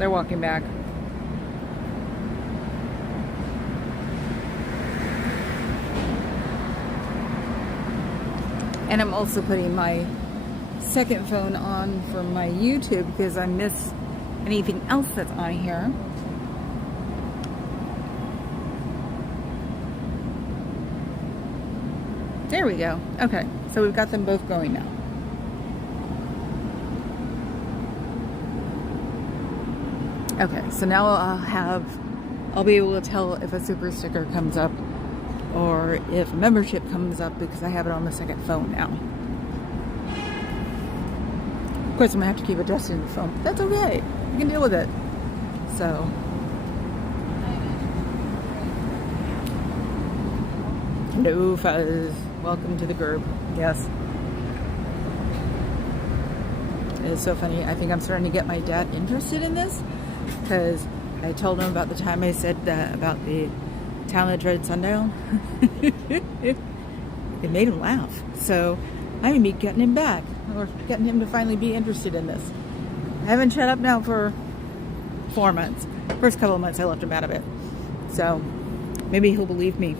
they're walking back. And I'm also putting my second phone on for my YouTube because I miss anything else that's on here. There we go. Okay, so we've got them both going now. Okay, so now I'll be able to tell if a super sticker comes up or if a membership comes up because I have it on the second phone now. Of course, I'm gonna have to keep adjusting the phone. That's okay. I can deal with it. So. Hello, Fuzz. Welcome to the group. Yes. It is so funny. I think I'm starting to get my dad interested in this because I told him about the time I said about the town that dreaded sundown. It made him laugh. So I'm going to be getting him back, or getting him to finally be interested in this. I haven't shut up now for 4 months. First couple of months I left him out of it. So maybe he'll believe me.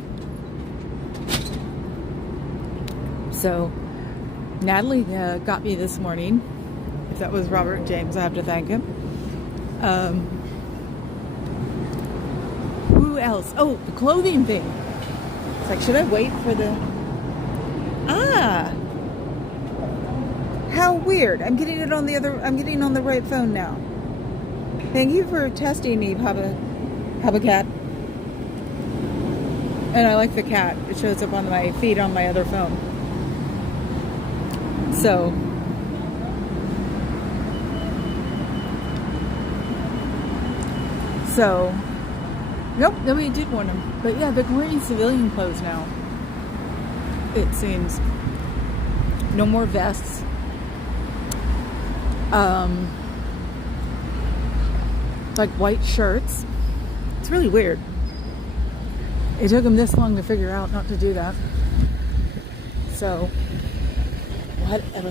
So Natalie got me this morning. If that was Robert James, I have to thank him. Who else? Oh, the clothing thing. It's like, should I wait for the... How weird. I'm getting it on the other... I'm getting on the right phone now. Thank you for testing me, Papa Cat. And I like the cat. It shows up on my feed on my other phone. So... Nope, nobody did want them. But yeah, they're wearing civilian clothes now. It seems. No more vests. Like white shirts. It's really weird. It took them this long to figure out not to do that. So, whatever.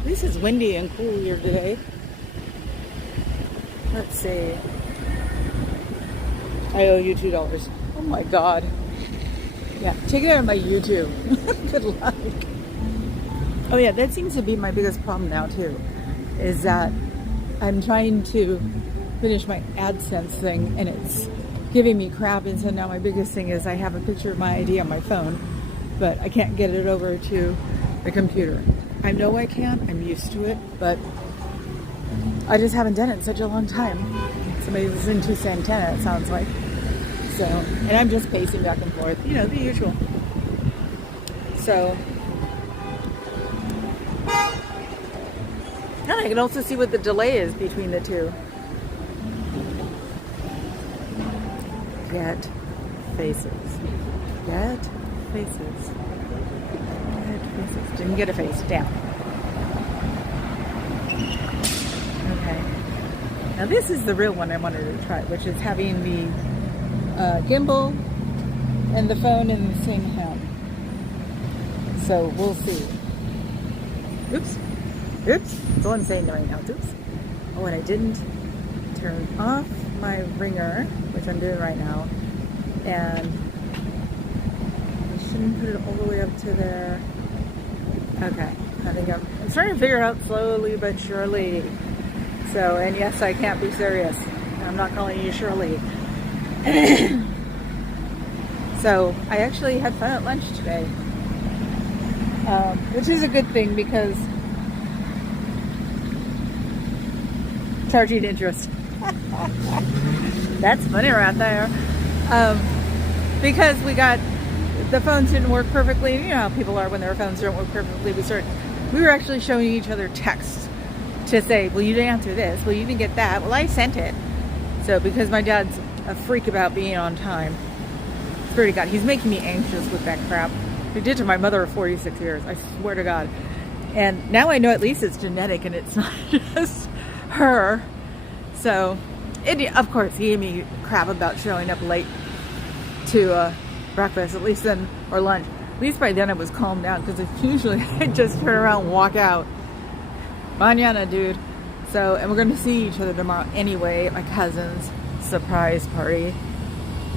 At least it's windy and cool here today. Let's see. I owe you $2. Oh my God. Yeah, take it out of my YouTube. Good luck. Oh yeah, that seems to be my biggest problem now too. Is that I'm trying to finish my AdSense thing and it's giving me crap. And so now my biggest thing is I have a picture of my ID on my phone, but I can't get it over to the computer. I know I can, I'm used to it, but I just haven't done it in such a long time. Somebody was into Santana, it sounds like. So, and I'm just pacing back and forth, you know, the usual. So, and I can also see what the delay is between the two. Get faces. Get faces. Get faces. Didn't get a face. Down. Okay. Now this is the real one I wanted to try, which is having the gimbal and the phone in the same hand. So we'll see. Oops. Oops. That's all I'm saying right now. Oops. Oh, and I didn't turn off my ringer, which I'm doing right now. And I shouldn't put it all the way up to there. Okay. I think I'm starting to figure it out slowly but surely. So, and yes, I can't be serious. I'm not calling you Shirley. So, I actually had fun at lunch today. Which is a good thing because charging interest. That's funny right there. Because we got, the phones didn't work perfectly. You know how people are when their phones don't work perfectly. We were actually showing each other texts to say, well, you didn't answer this. Well, you didn't get that. Well, I sent it. So, because my dad's a freak about being on time. Swear to God, he's making me anxious with that crap. He did to my mother for 46 years. I swear to God. And now I know at least it's genetic and it's not just her. So, of course, he gave me crap about showing up late to breakfast, at least then, or lunch. At least by then I was calmed down because usually I just turn around and walk out. Mañana, dude. So, and we're going to see each other tomorrow anyway at my cousin's surprise party,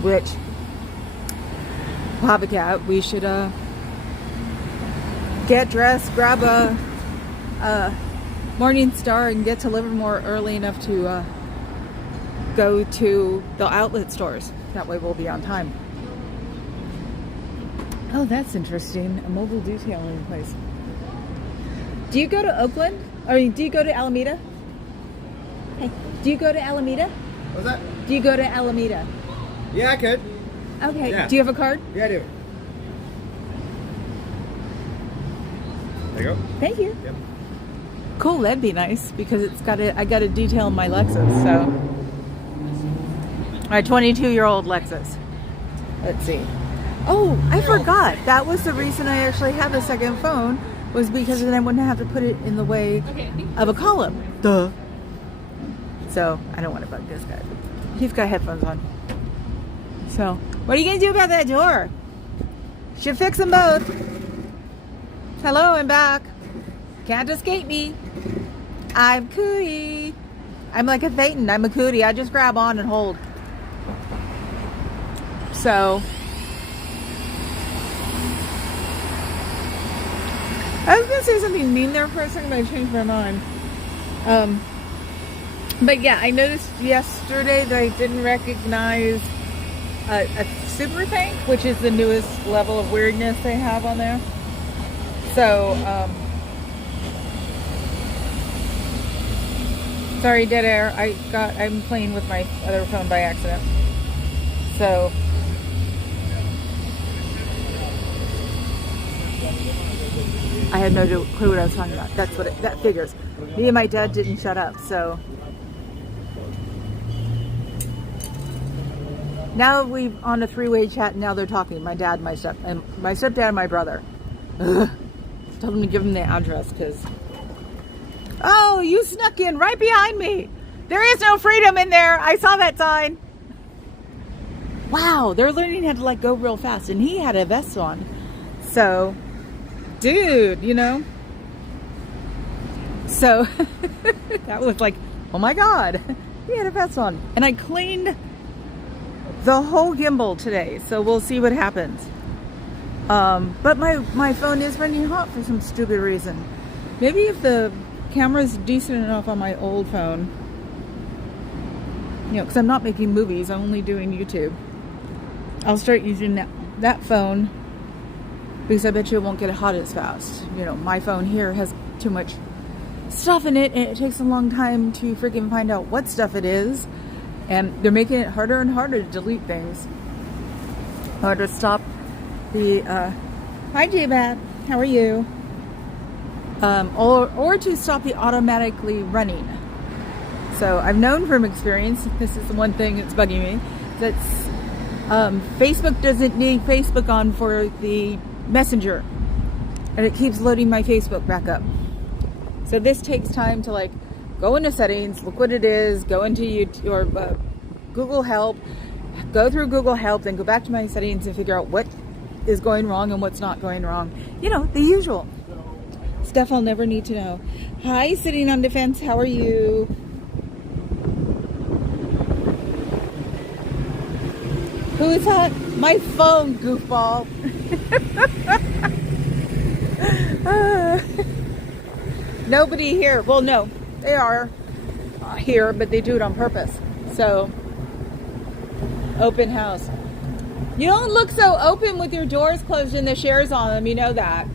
which Papa Cat, we should get dressed, grab a Morning Star, and get to Livermore early enough to go to the outlet stores. That way we'll be on time. Oh, that's interesting. A mobile detailing place. Do you go to Oakland? Or do you go to Alameda? Hey, do you go to Alameda? What's that? Do you go to Alameda? Yeah, I could. Okay. Yeah. Do you have a card? Yeah, I do. There you go. Thank you. Yep. Cool, that'd be nice because I got to detail my Lexus, so. My 22-year-old Lexus. Let's see. Oh, I forgot. That was the reason I actually had the second phone, was because then I wouldn't have to put it in the way of a column. Duh. So, I don't want to bug this guy. He's got headphones on. So, what are you going to do about that door? Should fix them both. Hello, I'm back. Can't escape me. I'm cootie. I'm like a Thetan. I'm a cootie. I just grab on and hold. So, I was going to say something mean there for a second, but I changed my mind. But yeah, I noticed yesterday that I didn't recognize a super tank, which is the newest level of weirdness they have on there. So, sorry, dead air. I'm playing with my other phone by accident. So, I had no clue what I was talking about. That's what that figures. Me and my dad didn't shut up, so now we've on a three-way chat, and now they're talking. My dad, my stepdad, and my brother. Ugh. Told them to give them the address because. Oh, you snuck in right behind me. There is no freedom in there. I saw that sign. Wow, they're learning how to like go real fast, and he had a vest on, so. Dude, you know, so that was like, oh my god, he had a vest on. And I cleaned the whole gimbal today, so we'll see what happens. But my phone is running hot for some stupid reason. Maybe if the camera's decent enough on my old phone, you know, because I'm not making movies, I'm only doing YouTube, I'll start using that phone. Because I bet you it won't get hot as fast. You know, my phone here has too much stuff in it, and it takes a long time to freaking find out what stuff it is. And they're making it harder and harder to delete things. Or to stop the, hi J-Bat, how are you? Or to stop the automatically running. So I've known from experience, this is the one thing that's bugging me, that's Facebook doesn't need Facebook on for the Messenger, and it keeps loading my Facebook back up. So this takes time to like go into settings, look what it is, go into YouTube or Google Help, go through Google Help, then go back to my settings and figure out what is going wrong and what's not going wrong. You know, the usual stuff I'll never need to know. Hi, Sitting on Defense, how are you? Who is that? My phone, goofball. Nobody here. Well, no, they are here, but they do it on purpose. So, open house. You don't look so open with your doors closed and the shares on them. You know that.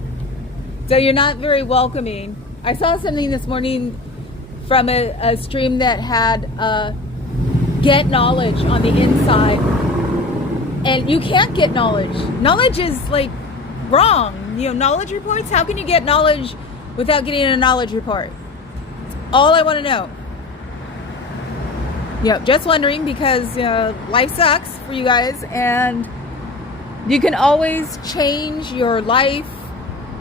So you're not very welcoming. I saw something this morning from a stream that had get knowledge on the inside. And you can't get knowledge. Knowledge is like wrong. You know, knowledge reports, how can you get knowledge without getting a knowledge report? That's all I want to know. You know, just wondering because life sucks for you guys, and you can always change your life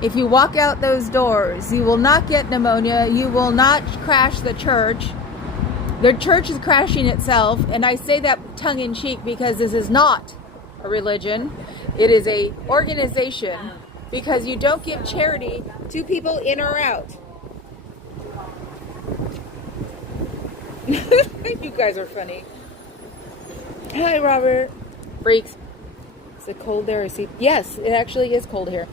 if you walk out those doors. You will not get pneumonia. You will not crash the church. The church is crashing itself, and I say that tongue-in-cheek because this is not a religion. It is a organization, because you don't give charity to people in or out. You guys are funny. Hi, Robert. Freaks. Is it cold there? I see. Yes, it actually is cold here.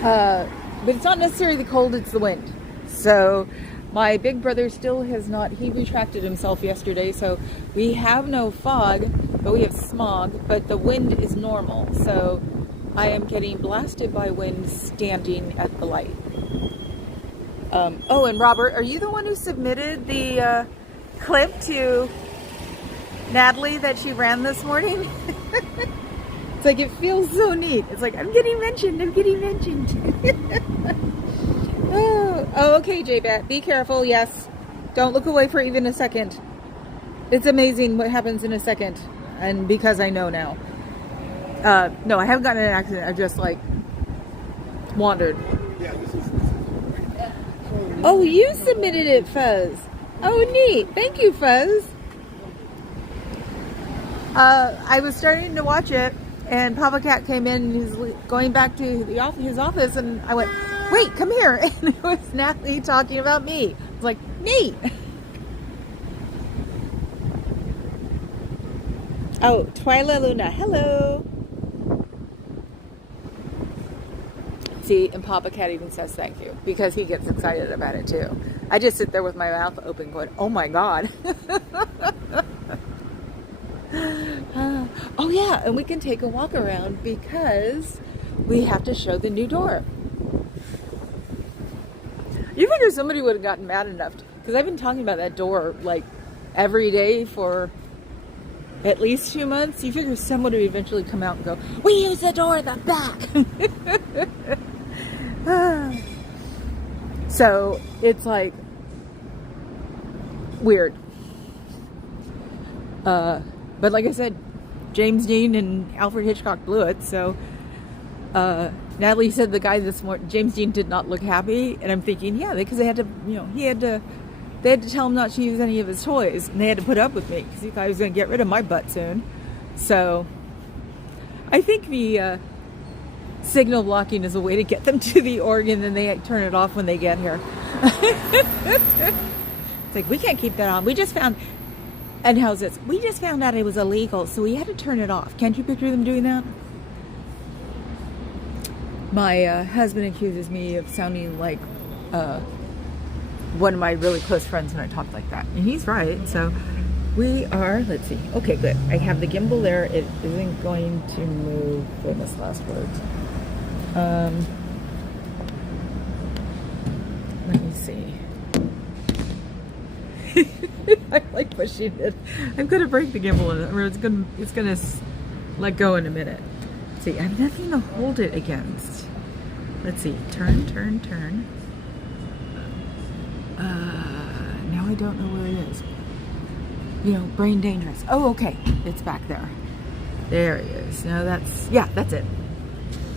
But it's not necessarily the cold, it's the wind. So my big brother still has not, he retracted himself yesterday, so we have no fog, but we have smog, but the wind is normal. So I am getting blasted by wind standing at the light. Oh, and Robert, are you the one who submitted the clip to Natalie that she ran this morning? It's like, it feels so neat. It's like, I'm getting mentioned. Oh, okay, J-Bat. Be careful, yes. Don't look away for even a second. It's amazing what happens in a second. And because I know now. No, I haven't gotten in an accident. I've just, like, wandered. Oh, you submitted it, Fuzz. Oh, neat. Thank you, Fuzz. I was starting to watch it, and Papa Cat came in, and he's going back to his office, and I went, wait, come here. And it was Natalie talking about me. I was like, neat. Oh, Twyla Luna, hello. See, and Papa Cat even says thank you, because he gets excited about it too. I just sit there with my mouth open going, oh my God. Oh yeah, and we can take a walk around because we have to show the new door. You figure somebody would have gotten mad enough, because I've been talking about that door like every day for at least 2 months. You figure someone would eventually come out and go, we use the door at the back. So it's like weird. But like I said, James Dean and Alfred Hitchcock blew it. So Natalie said the guy this morning, James Dean, did not look happy, and I'm thinking, yeah, because they had to, they had to tell him not to use any of his toys, and they had to put up with me because he thought he was going to get rid of my butt soon. So I think the signal blocking is a way to get them to the org, and then they turn it off when they get here. It's like, we can't keep that on. We just found. And how's this? We just found out it was illegal, so we had to turn it off. Can't you picture them doing that? My husband accuses me of sounding like one of my really close friends when I talk like that. And he's right. So we are, let's see. Okay, good. I have the gimbal there. It isn't going to move. Famous last words. Let me see. I like pushing it. I'm gonna break the gimbal in it, or it's gonna let go in a minute. Let's see, I have nothing to hold it against. Let's see, turn. Now I don't know where it is. Brain dangerous. Oh, okay, it's back there. There it is. No, that's it.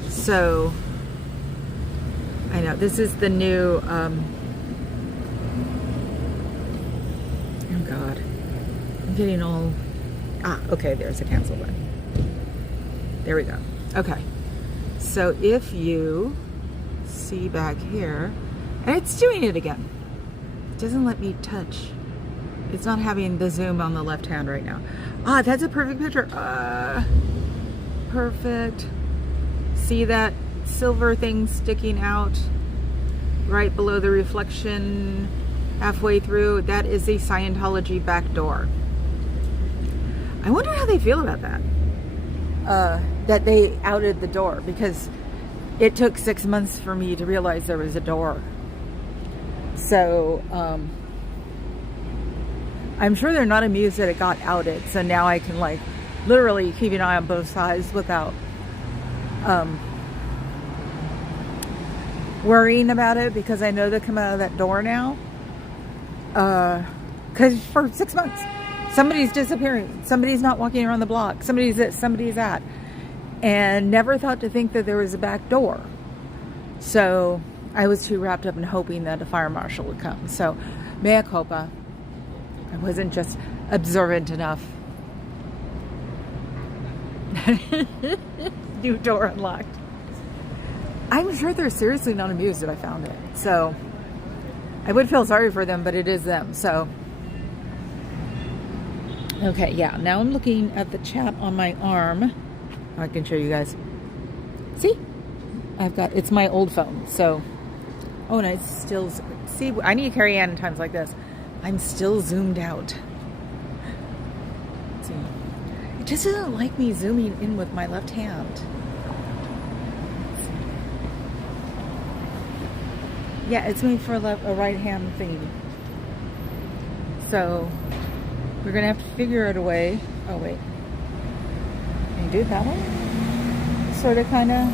So, I know, this is the new, God, I'm getting all, okay, there's a cancel button. There we go. Okay, so if you see back here, and it's doing it again. It doesn't let me touch. It's not having the zoom on the left hand right now. That's a perfect picture. Perfect. See that silver thing sticking out right below the reflection? Halfway through, that is the Scientology back door. I wonder how they feel about that. That they outed the door, because it took 6 months for me to realize there was a door. So, I'm sure they're not amused that it got outed. So now I can literally keep an eye on both sides without worrying about it, because I know they come out of that door now. Because for 6 months, somebody's disappearing, somebody's not walking around the block, somebody's this, somebody's that, and never thought to think that there was a back door. So I was too wrapped up in hoping that a fire marshal would come. So mea culpa. I wasn't just observant enough. New door unlocked. I'm sure they're seriously not amused that I found it. So I would feel sorry for them, but it is them. So, okay, yeah. Now I'm looking at the chat on my arm. I can show you guys. See? It's my old phone. So, oh, and I still, see, I need to carry on in times like this. I'm still zoomed out. Let's see. It just doesn't like me zooming in with my left hand. Yeah, it's made for a right hand thing. So we're gonna have to figure out a way. Oh wait, can you do it that way? Sort of, kind of.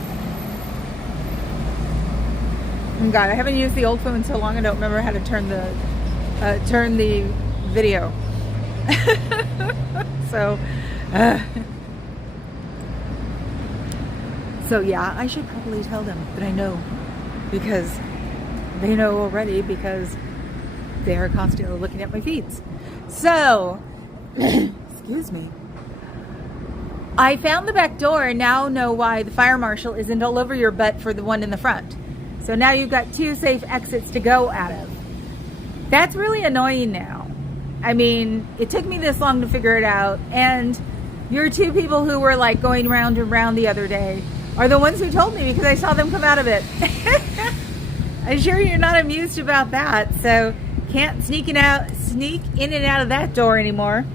Oh God, I haven't used the old phone so long. I don't remember how to turn the video. So yeah, I should probably tell them, but I know because they know already because they are constantly looking at my feeds. So, excuse me. I found the back door and now know why the fire marshal isn't all over your butt for the one in the front. So now you've got 2 safe exits to go out of. That's really annoying now. I mean, it took me this long to figure it out, and your 2 people who were like going round and round the other day are the ones who told me because I saw them come out of it. I'm sure you're not amused about that, so can't sneak in and out of that door anymore.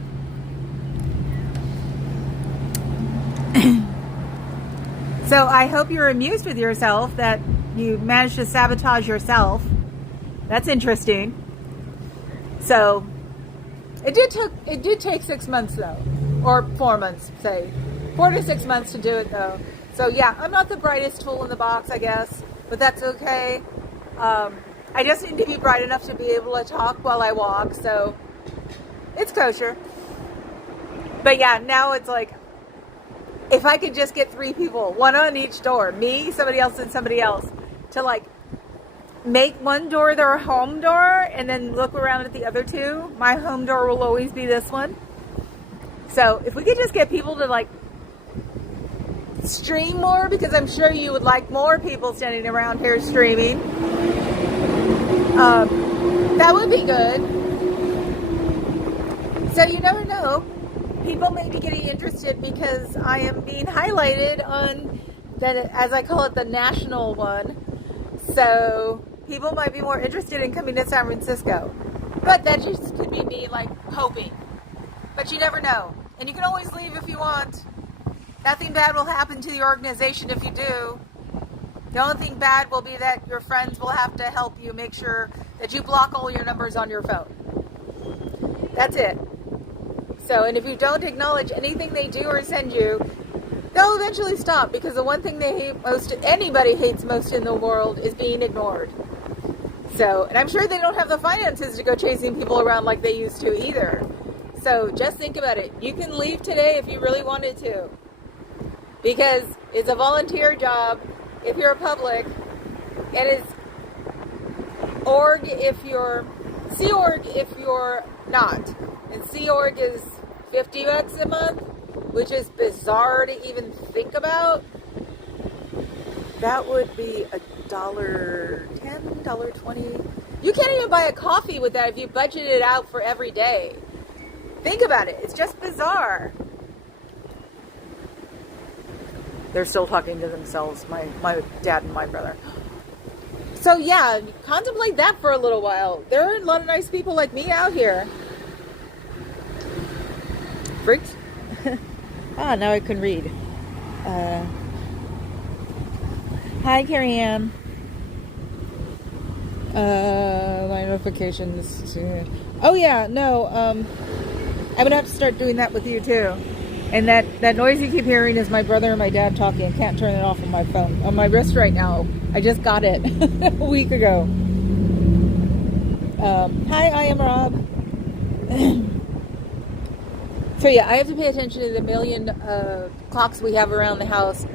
So I hope you're amused with yourself that you managed to sabotage yourself. That's interesting. So it did take 6 months though, or 4 months, say 4 to 6 months to do it though. So yeah, I'm not the brightest tool in the box, I guess, but that's okay. I just need to be bright enough to be able to talk while I walk, so it's kosher. But yeah, now it's like, if I could just get 3 people, 1 on each door, me, somebody else, and somebody else, to like make one door their home door and then look around at the other 2, my home door will always be this one. So if we could just get people to like stream more, because I'm sure you would like more people standing around here streaming, that would be good. So you never know, people may be getting interested because I am being highlighted on that, as I call it, the national one. So people might be more interested in coming to San Francisco, but that just could be me like hoping, but you never know. And you can always leave if you want. Nothing bad will happen to the organization if you do. The only thing bad will be that your friends will have to help you make sure that you block all your numbers on your phone. That's it. So, and if you don't acknowledge anything they do or send you, they'll eventually stop, because the one thing they hate most, anybody hates most in the world, is being ignored. So, and I'm sure they don't have the finances to go chasing people around like they used to either. So just think about it. You can leave today if you really wanted to, because it's a volunteer job if you're a public, and it's org if you're, Sea Org if you're not. And Sea Org is $50 a month, which is bizarre to even think about. That would be $1.10, $1.20. You can't even buy a coffee with that if you budget it out for every day. Think about it. It's just bizarre. They're still talking to themselves, my dad and my brother. So yeah, contemplate that for a little while. There are a lot of nice people like me out here. Freaks. Now I can read. Hi, Carrie Ann. My notifications. Oh yeah, no. I'm gonna have to start doing that with you too. And that noise you keep hearing is my brother and my dad talking. I can't turn it off on my phone, on my wrist right now. I just got it a week ago. Hi, I am Rob. So yeah, I have to pay attention to the million clocks we have around the house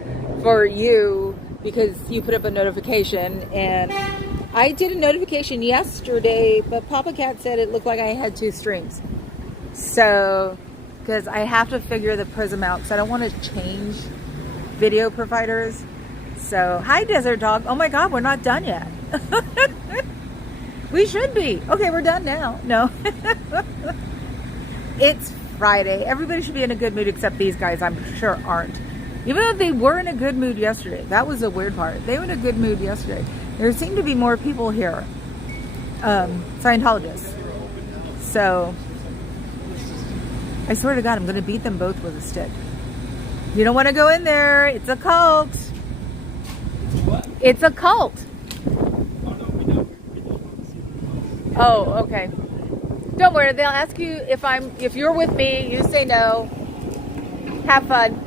for you, because you put up a notification. And I did a notification yesterday, but Papa Cat said it looked like I had 2 strings. So, because I have to figure the prism out, because I don't want to change video providers. So, hi Desert Dog. Oh my God, we're not done yet. We should be. Okay, we're done now. No. It's Friday. Everybody should be in a good mood except these guys, I'm sure, aren't. Even though they were in a good mood yesterday. That was the weird part. They were in a good mood yesterday. There seemed to be more people here. Scientologists. So, I swear to God, I'm going to beat them both with a stick. You don't want to go in there. It's a cult. It's a cult. Oh, okay. Don't worry. They'll ask you if you're with me. You say no. Have fun.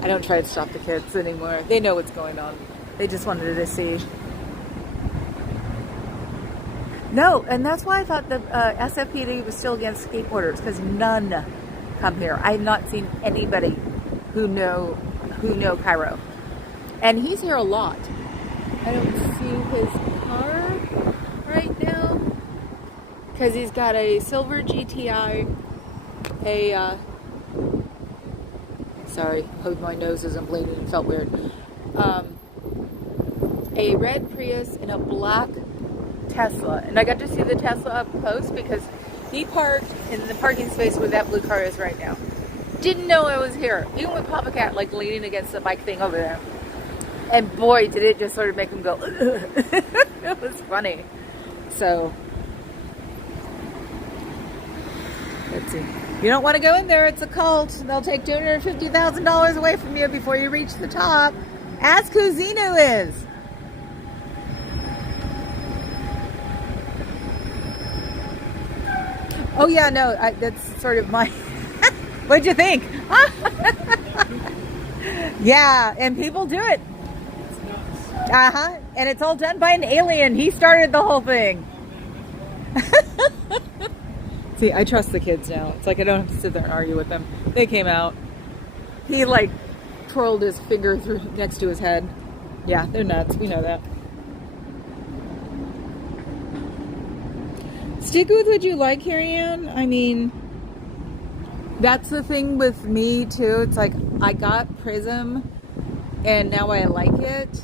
I don't try to stop the kids anymore. They know what's going on. They just wanted to see. No, and that's why I thought the SFPD was still against skateboarders, because none come here. I have not seen anybody who know Cairo, and he's here a lot. I don't see his car right now because he's got a silver GTI, sorry, hope my nose isn't bleeding. It felt weird. A red Prius and a black Tesla, and I got to see the Tesla up close because he parked in the parking space where that blue car is right now. Didn't know I was here, even with Papa Cat like leaning against the bike thing over there. And boy, did it just sort of make him go. It was funny. So let's see. You don't want to go in there. It's a cult. They'll take $250,000 away from you before you reach the top. Ask who Zeno is. Oh yeah, no, that's sort of my. What'd you think? Yeah, and people do it. And it's all done by an alien. He started the whole thing. See, I trust the kids now. It's like I don't have to sit there and argue with them. They came out. He like twirled his finger through next to his head. Yeah, they're nuts. We know that. Stick with what you like, Carrie-Ann. I mean, that's the thing with me too. It's like I got Prism and now I like it,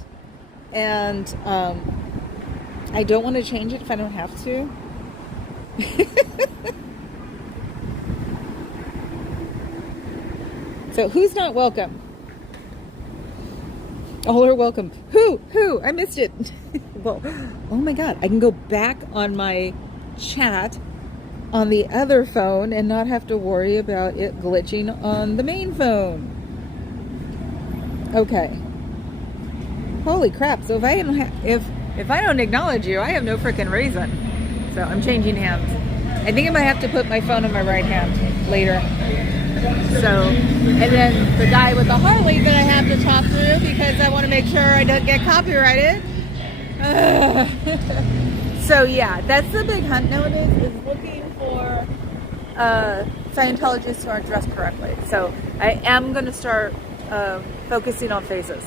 and I don't want to change it if I don't have to. So who's not welcome? All are welcome. Who? I missed it. Well, oh my God, I can go back on my chat on the other phone and not have to worry about it glitching on the main phone. Okay. Holy crap! So if I don't acknowledge you, I have no freaking reason. So I'm changing hands. I think I might have to put my phone in my right hand later. So, and then the guy with the Harley that I have to talk through because I want to make sure I don't get copyrighted. So yeah, that's the big hunt nowadays, is looking for Scientologists who aren't dressed correctly. So I am going to start focusing on faces.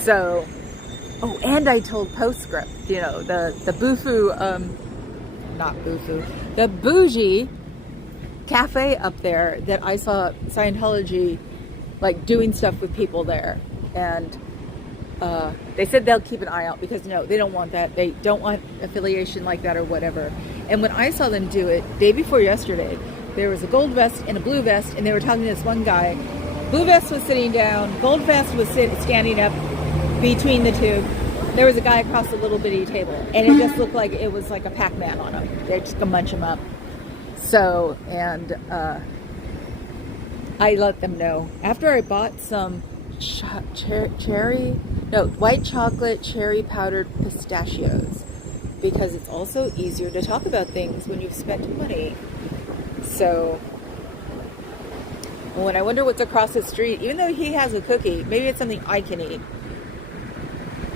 So, oh, and I told Postscript, you know, the Bufu, not Bufu, the bougie cafe up there that I saw Scientology like doing stuff with people there, and they said they'll keep an eye out because no, they don't want that. They don't want affiliation like that or whatever. And when I saw them do it, day before yesterday, there was a gold vest and a blue vest, and they were talking to this one guy. Blue vest was sitting down, gold vest was standing up between the two. There was a guy across a little bitty table, and it just looked like it was like a Pac-Man on him. They're just gonna munch him up. So, and I let them know. After I bought some white chocolate cherry powdered pistachios, because it's also easier to talk about things when you've spent money. So, when I wonder what's across the street, even though he has a cookie, maybe it's something I can eat.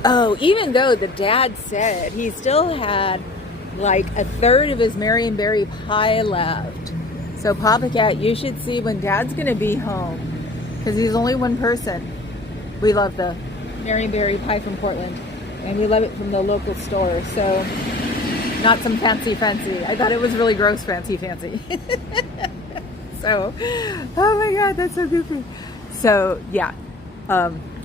Oh, even though the dad said he still had like a third of his Marionberry pie left. So Papa Cat, you should see when Dad's gonna be home, because he's only one person. We love the Marionberry pie from Portland, and we love it from the local store. So not some fancy. I thought it was really gross fancy. So, oh my God, that's so goofy. So yeah,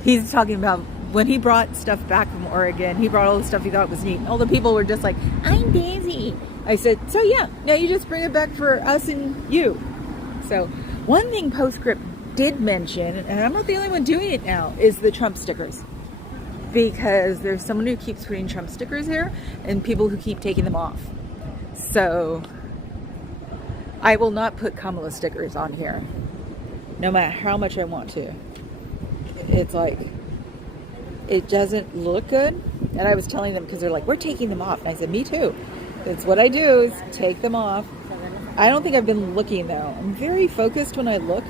he's talking about when he brought stuff back from Oregon, he brought all the stuff he thought was neat. All the people were just like, I'm Daisy. I said, so yeah, now you just bring it back for us and you. So one thing Postscript did mention, and I'm not the only one doing it now, is the Trump stickers. Because there's someone who keeps putting Trump stickers here and people who keep taking them off. So I will not put Kamala stickers on here, no matter how much I want to. It's like, it doesn't look good. And I was telling them, because they're like, we're taking them off. And I said, me too. That's what I do, is take them off. I don't think I've been looking though. I'm very focused when I look.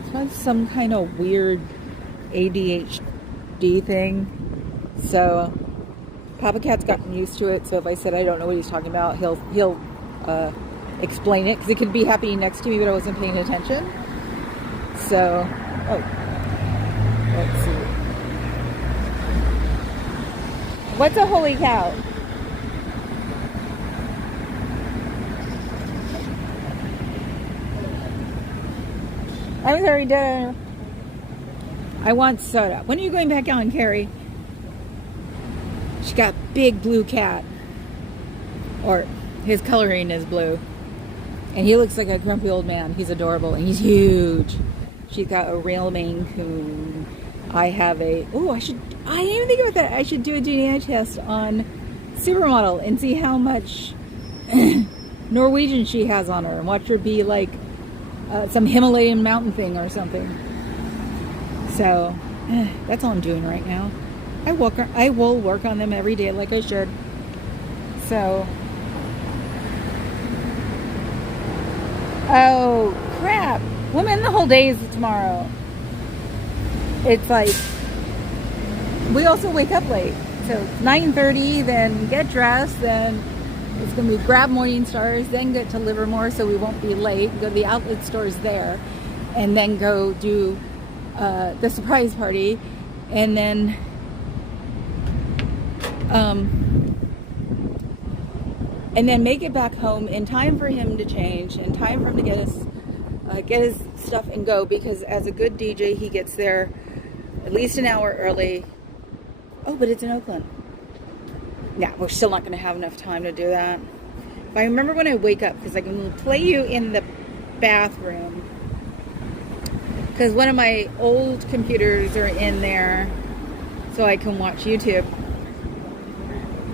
It's not some kind of weird ADHD thing. So Papa Cat's gotten used to it. So if I said I don't know what he's talking about, he'll explain it, because it could be happening next to me, but I wasn't paying attention. So, let's see. What's a holy cow? I'm sorry, dinner. I want soda. When are you going back on, Carrie? She got big blue cat. Or his coloring is blue. And he looks like a grumpy old man. He's adorable. And he's huge. She's got a real Maine Coon. I have a... Oh, I didn't even think about that. I should do a DNA test on Supermodel and see how much Norwegian she has on her. And watch her be like some Himalayan mountain thing or something. So, that's all I'm doing right now. I will work on them every day like I should. So, oh crap! Well, man, the whole day is tomorrow. It's like, we also wake up late. So 9:30, then get dressed, then it's gonna be grab Morning Stars, then get to Livermore so we won't be late. Go to the outlet stores there, and then go do the surprise party, and then make it back home in time for him to change, in time for him to get his stuff and go, because as a good DJ, he gets there at least an hour early. Oh, but it's in Oakland. Yeah, we're still not going to have enough time to do that. But I remember when I wake up, because I can play you in the bathroom, because one of my old computers are in there, so I can watch YouTube.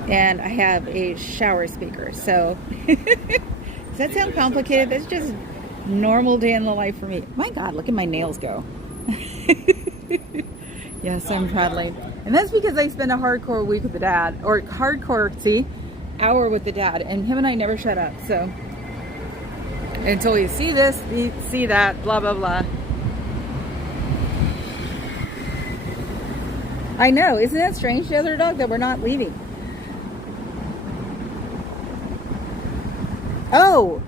And I have a shower speaker. So, does that sound complicated? That's just normal day in the life for me. My God, look at my nails go. Yes, I'm proudly. And that's because I spent a hardcore week with the dad. Or hour with the dad. And him and I never shut up. So, until you see this, you see that, blah, blah, blah. I know, isn't that strange, the other dog, that we're not leaving? Oh,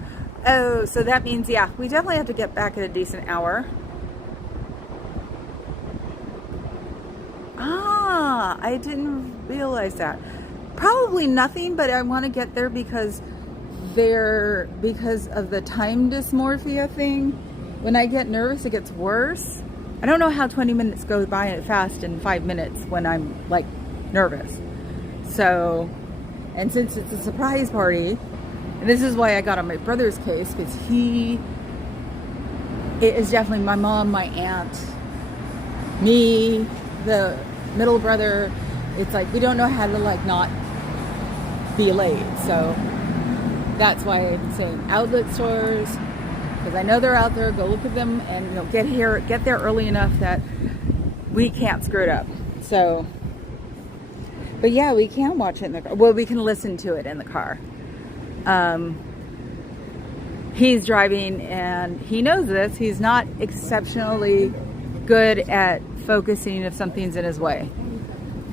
so that means, yeah, we definitely have to get back at a decent hour. Ah, I didn't realize that. Probably nothing, but I want to get there because of the time dysmorphia thing. When I get nervous, it gets worse. I don't know how 20 minutes goes by fast in 5 minutes when I'm like nervous. So, and since it's a surprise party, and this is why I got on my brother's case, because it is definitely my mom, my aunt, me, the middle brother. It's like, we don't know how to like not be late. So that's why I'm saying outlet stores, because I know they're out there. Go look at them, and get there early enough that we can't screw it up. So, but yeah, we can watch it in the car. Well, we can listen to it in the car. He's driving, and he knows this. He's not exceptionally good at focusing if something's in his way.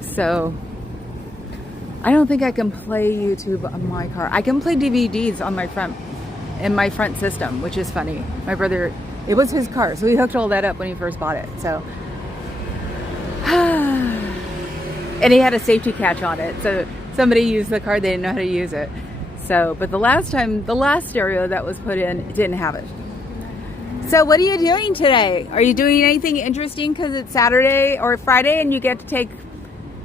So I don't think I can play YouTube on my car. I can play DVDs on my front system, which is funny. My brother, it was his car, so he hooked all that up when he first bought it. So, and he had a safety catch on it, so somebody used the car, they didn't know how to use it. So, but the last stereo that was put in, it didn't have it. So what are you doing today? Are you doing anything interesting because it's Saturday or Friday and you get to take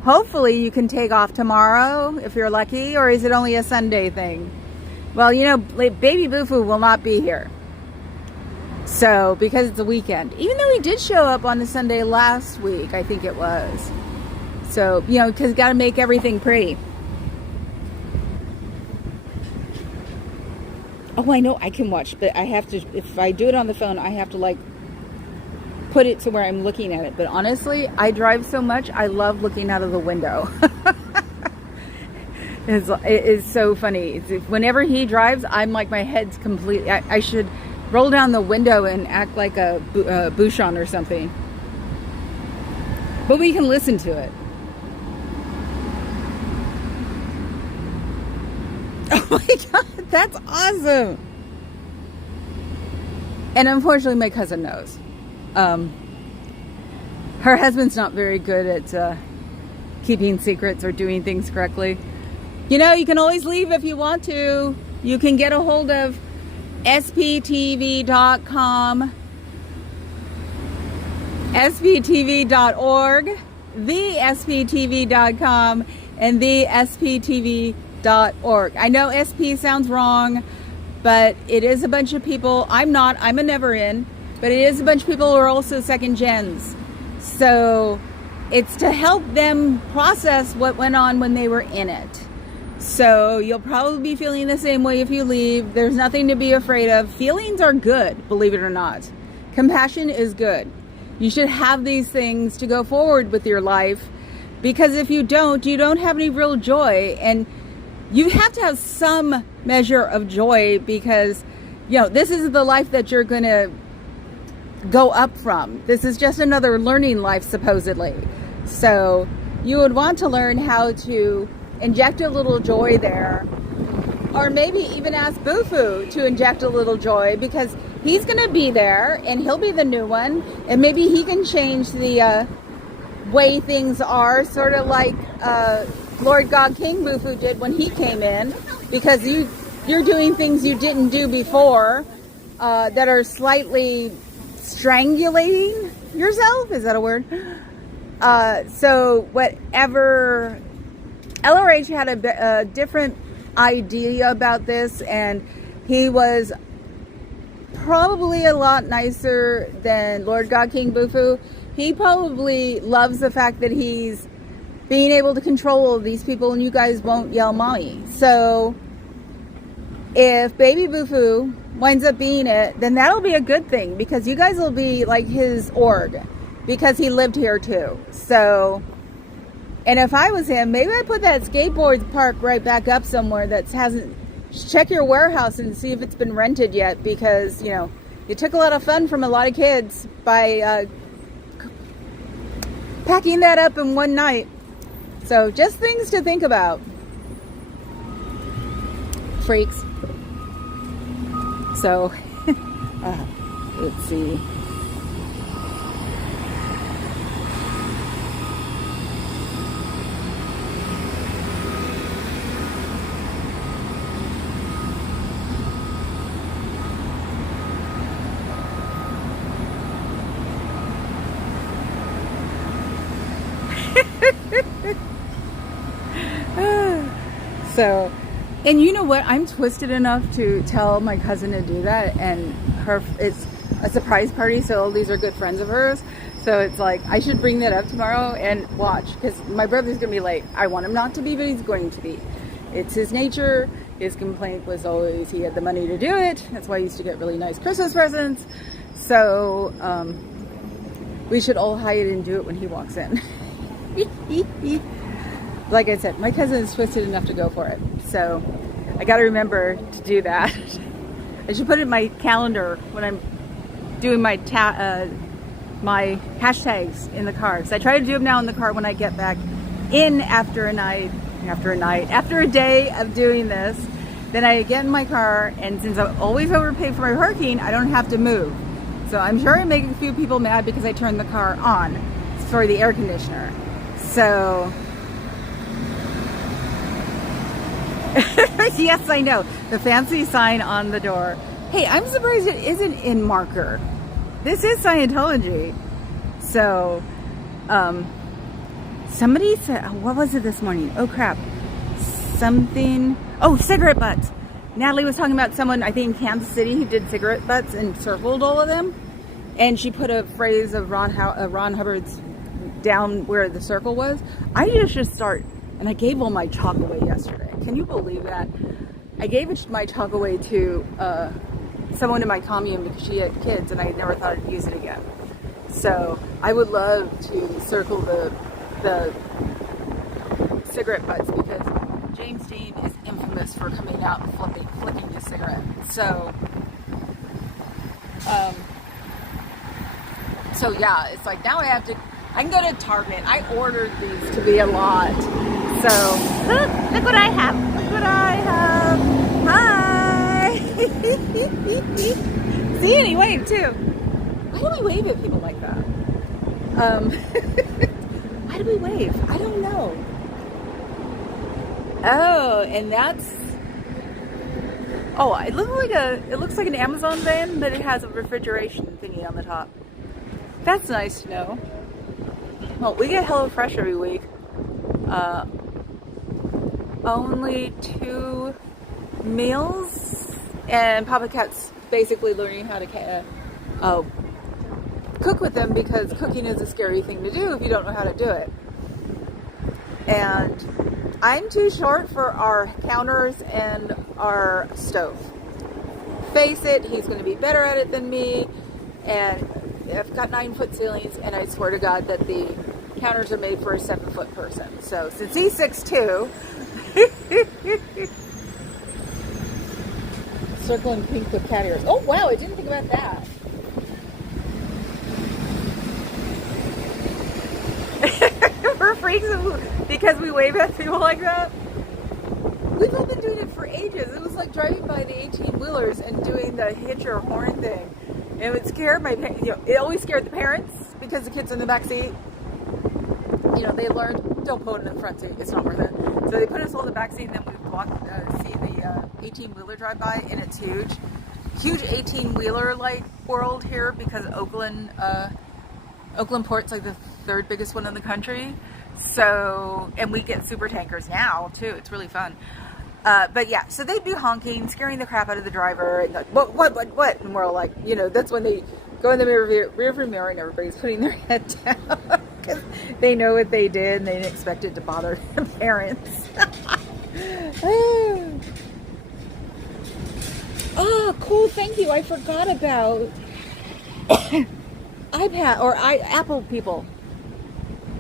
hopefully you can take off tomorrow if you're lucky, or is it only a Sunday thing? Well, you know, baby Bufu will not be here. So, because it's a weekend. Even though he did show up on the Sunday last week, I think it was. So, you know, because you got to make everything pretty. Oh, I know I can watch, but I have to, if I do it on the phone, I have to like put it to where I'm looking at it. But honestly, I drive so much, I love looking out of the window. It is so funny. Whenever he drives, I'm like, my head's completely, I should roll down the window and act like a Bouchon or something. But we can listen to it. Oh my God, that's awesome. And unfortunately, my cousin knows. Her husband's not very good at keeping secrets or doing things correctly. You know, you can always leave if you want to. You can get a hold of sptv.com, sptv.org, thesptv.com, and thesptv.org. I know SP sounds wrong, but it is a bunch of people. I'm a never in, but it is a bunch of people who are also second gens. So it's to help them process what went on when they were in it. So you'll probably be feeling the same way if you leave. There's nothing to be afraid of. Feelings are good, believe it or not. Compassion is good. You should have these things to go forward with your life, because if you don't have any real joy. And you have to have some measure of joy, because, you know, this is the life that you're going to go up from. This is just another learning life, supposedly. So you would want to learn how to inject a little joy there, or maybe even ask Bufu to inject a little joy, because he's going to be there and he'll be the new one, and maybe he can change the way things are, sort of like Lord God King Bufu did when he came in, because you're doing things you didn't do before that are slightly strangulating yourself. Is that a word? So whatever, LRH had a different idea about this, and he was probably a lot nicer than Lord God King Bufu. He probably loves the fact that he's being able to control these people and you guys won't yell mommy. So if baby Bufu winds up being it, then that'll be a good thing, because you guys will be like his org, because he lived here too. So, and if I was him, maybe I put that skateboard park right back up somewhere that hasn't, check your warehouse and see if it's been rented yet, because, you know, you took a lot of fun from a lot of kids by packing that up in one night. So just things to think about, freaks. So let's see. So, and you know what? I'm twisted enough to tell my cousin to do that, and it's a surprise party, so these are good friends of hers. So it's like, I should bring that up tomorrow and watch, because my brother's going to be late. I want him not to be, but he's going to be. It's his nature. His complaint was always he had the money to do it. That's why he used to get really nice Christmas presents. So we should all hide and do it when he walks in. Like I said, my cousin is twisted enough to go for it. So I got to remember to do that. I should put it in my calendar when I'm doing my my hashtags in the car. So I try to do them now in the car when I get back in after a day of doing this. Then I get in my car, and since I always overpay for my parking, I don't have to move. So I'm sure I make a few people mad because I turned the car on for the air conditioner. So yes, I know. The fancy sign on the door. Hey, I'm surprised it isn't in marker. This is Scientology. So, Somebody said, what was it this morning? Oh crap. Something, oh, cigarette butts. Natalie was talking about someone, I think in Kansas City, who did cigarette butts and circled all of them. And she put a phrase of Ron Hubbard's down where the circle was. I need to just start, and I gave all my chalk away yesterday. Can you believe that? I gave my chalk away to someone in my commune because she had kids and I never thought I'd use it again. So I would love to circle the cigarette butts because James Dean is infamous for coming out and flicking his cigarette. So yeah, it's like now I can go to Target. I ordered these to be a lot. So look what I have. Look what I have. Hi. See, and he waved too. Why do we wave at people like that? Why do we wave? I don't know. Oh, and that's. Oh, it looks like an Amazon van, but it has a refrigeration thingy on the top. That's nice to know. Well, we get HelloFresh every week. Only 2 meals, and Papa Cat's basically learning how to cook with them because cooking is a scary thing to do if you don't know how to do it. And I'm too short for our counters and our stove. Face it, he's going to be better at it than me, and I've got 9-foot ceilings, and I swear to God that the counters are made for a 7-foot person. So since he's 6'2", circling pink with cat ears. Oh wow, I didn't think about that. We're freaks because we wave at people like that. We've all been doing it for ages. It was like driving by the 18-wheelers and doing the hitch or horn thing. And it would scare it always scared the parents because the kids in the back seat, they learned, don't put it in the front seat, it's not worth it. So they put us all in the back seat and then we walked, see the 18-wheeler drive by, and it's huge. Huge 18-wheeler like world here because Oakland Port's like the 3rd biggest one in the country. So, and we get super tankers now too. It's really fun. But yeah, so they'd be honking, scaring the crap out of the driver. And like, what? And we're all like, that's when they go in the rearview mirror and everybody's putting their head down because they know what they did and they didn't expect it to bother their parents. Oh, cool. Thank you. I forgot about Apple people.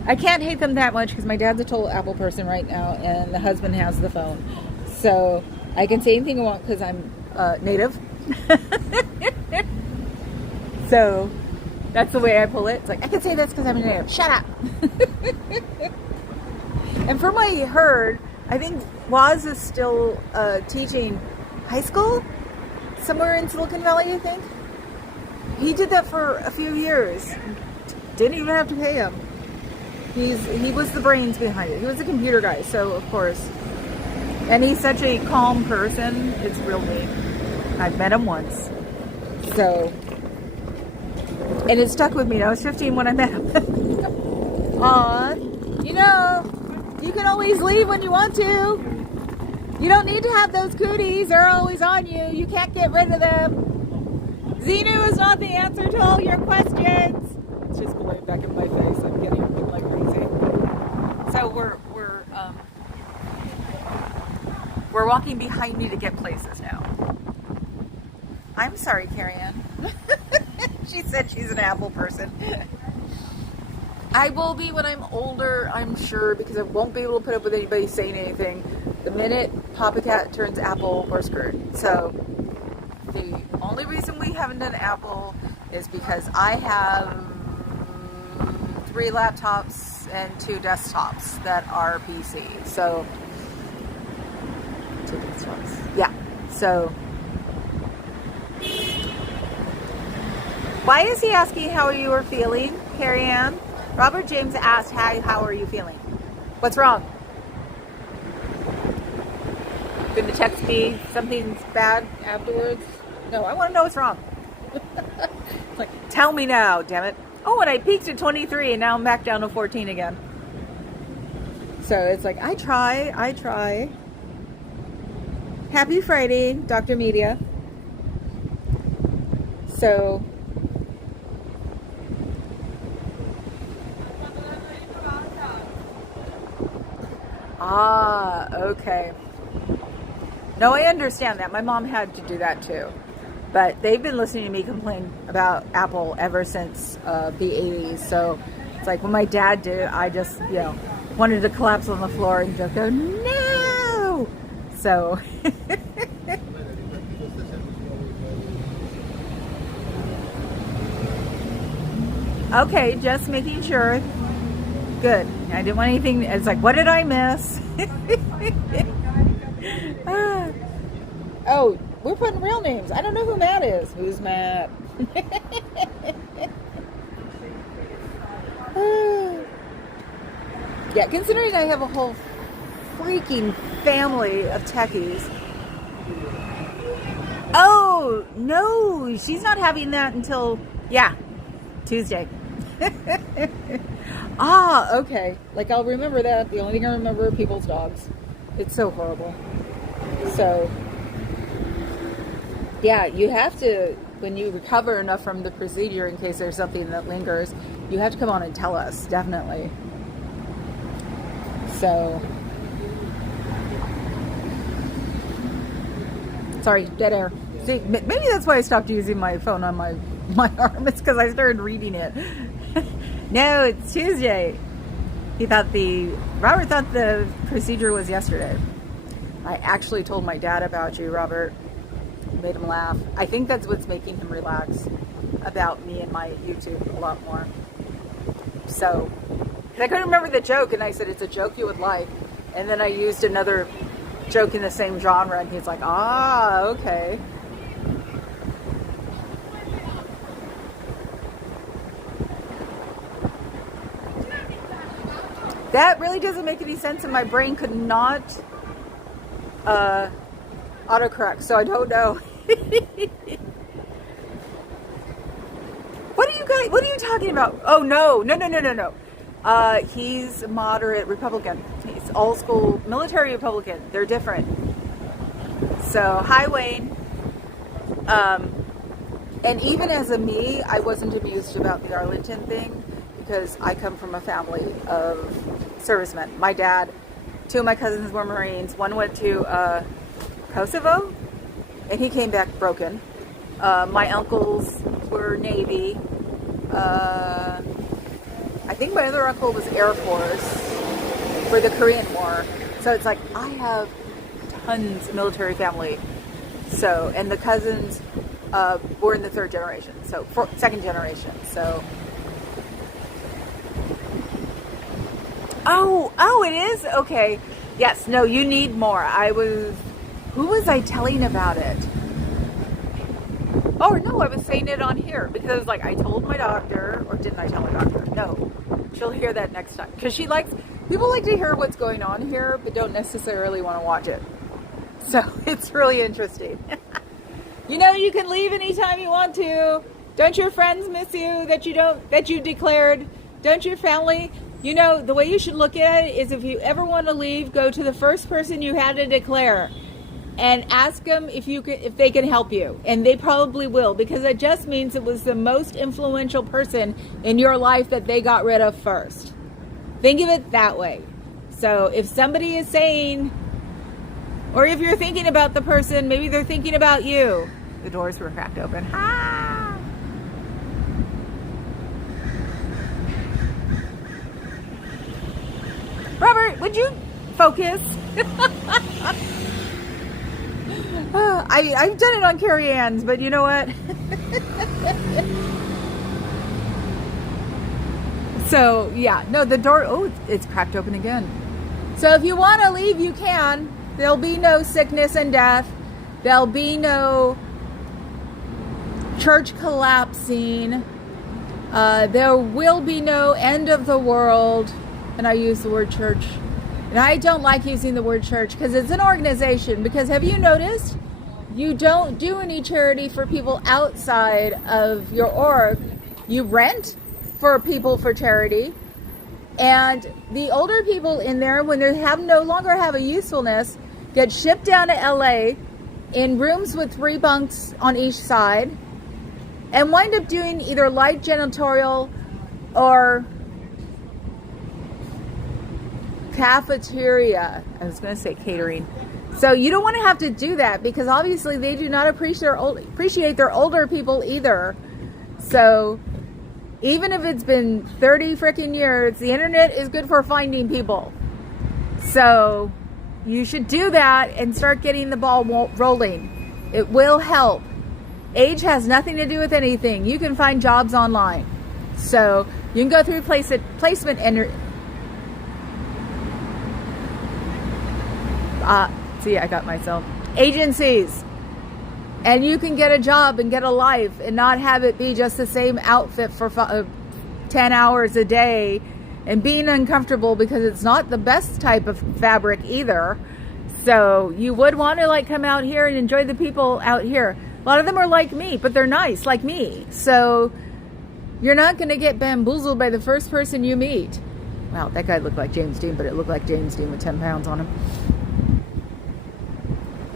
I can't hate them that much because my dad's a total Apple person right now and the husband has the phone. So I can say anything I want because I'm native. So that's the way I pull it. It's like, I can say this because I'm a native. Shut up. And from what I heard, I think Waz is still teaching high school somewhere in Silicon Valley, I think. He did that for a few years. Didn't even have to pay him. He was the brains behind it. He was a computer guy, so of course. And he's such a calm person. It's real neat. I've met him once. So, and it stuck with me. I was 15 when I met him. Aw, you can always leave when you want to. You don't need to have those cooties. They're always on you. You can't get rid of them. Xenu is not the answer to all your questions. It's just blowing back in my face. I'm getting like crazy. So we're walking behind me to get places now. I'm sorry, Carrie Ann. She said she's an Apple person. I will be when I'm older, I'm sure, because I won't be able to put up with anybody saying anything. The minute Papa Cat turns Apple, we're screwed. So the only reason we haven't done Apple is because I have 3 laptops and 2 desktops that are PC. So 2 desktops. Yeah. So why is he asking how you are feeling, Carrie Ann? Robert James asked, how are you feeling? What's wrong? Gonna text me something's bad afterwards? No, I want to know what's wrong. It's like, tell me now, damn it. Oh, and I peaked at 23 and now I'm back down to 14 again. So it's like, I try. Happy Friday, Dr. Media. So, okay. No, I understand that. My mom had to do that too. But they've been listening to me complain about Apple ever since the 80s. So it's like when my dad did it, I just, wanted to collapse on the floor and just go, no! So, okay, just making sure. Good. I didn't want anything. It's like, what did I miss? Oh, we're putting real names. I don't know who Matt is. Who's Matt? Yeah, considering I have a whole freaking family of techies. Oh, no, she's not having that until, Tuesday. Okay. Like, I'll remember that. The only thing I remember are people's dogs. It's so horrible. So, yeah, you have to, when you recover enough from the procedure, in case there's something that lingers, you have to come on and tell us, definitely. So, sorry, dead air. See, maybe that's why I stopped using my phone on my arm. It's because I started reading it. No, it's Tuesday. Robert thought the procedure was yesterday. I actually told my dad about you, Robert. Made him laugh. I think that's what's making him relax about me and my YouTube a lot more. So, because I couldn't remember the joke, and I said, it's a joke you would like. And then I used another joke in the same genre, and he's like, okay. That really doesn't make any sense, and my brain could not autocorrect, so I don't know. What are you talking about? Oh, no. He's moderate Republican. He's old school military Republican. They're different. So, hi, Wayne. And even as a me, I wasn't amused about the Arlington thing because I come from a family of servicemen. My dad, two of my cousins were Marines. One went to Kosovo, and he came back broken. My uncles were Navy. I think my other uncle was Air Force for the Korean War. So it's like, I have tons of military family. So, and the cousins were in the third generation. So, second generation. So, oh, it is? Okay. Yes, no, you need more. Who was I telling about it? Oh, no, I was saying it on here because, like, I told my doctor, or didn't I tell my doctor? No, she'll hear that next time. Because people like to hear what's going on here, but don't necessarily want to watch it. So, it's really interesting. You can leave anytime you want to. Don't your friends miss you that you declared? Don't your family? The way you should look at it is if you ever want to leave, go to the first person you had to declare and ask them if they can help you. And they probably will, because it just means it was the most influential person in your life that they got rid of first. Think of it that way. So if somebody is saying, or if you're thinking about the person, maybe they're thinking about you. The doors were cracked open. Ha! Robert, would you focus? I've done it on Carrie Ann's, but you know what? So, yeah. No, the door, it's cracked open again. So if you want to leave, you can. There'll be no sickness and death. There'll be no church collapsing. There will be no end of the world. And I use the word church. And I don't like using the word church because it's an organization. Because have you noticed? You don't do any charity for people outside of your org. You rent for people for charity. And the older people in there, when they no longer have a usefulness, get shipped down to LA in rooms with 3 bunks on each side and wind up doing either light janitorial or cafeteria. I was going to say catering. So you don't want to have to do that, because obviously they do not appreciate their older people either. So even if it's been 30 freaking years, the internet is good for finding people. So you should do that and start getting the ball rolling. It will help. Age has nothing to do with anything. You can find jobs online. So you can go through placement see, I got myself. Agencies. And you can get a job and get a life and not have it be just the same outfit for 10 hours a day and being uncomfortable, because it's not the best type of fabric either. So you would want to like come out here and enjoy the people out here. A lot of them are like me, but they're nice like me. So you're not going to get bamboozled by the first person you meet. Wow, that guy looked like James Dean, but it looked like James Dean with 10 pounds on him.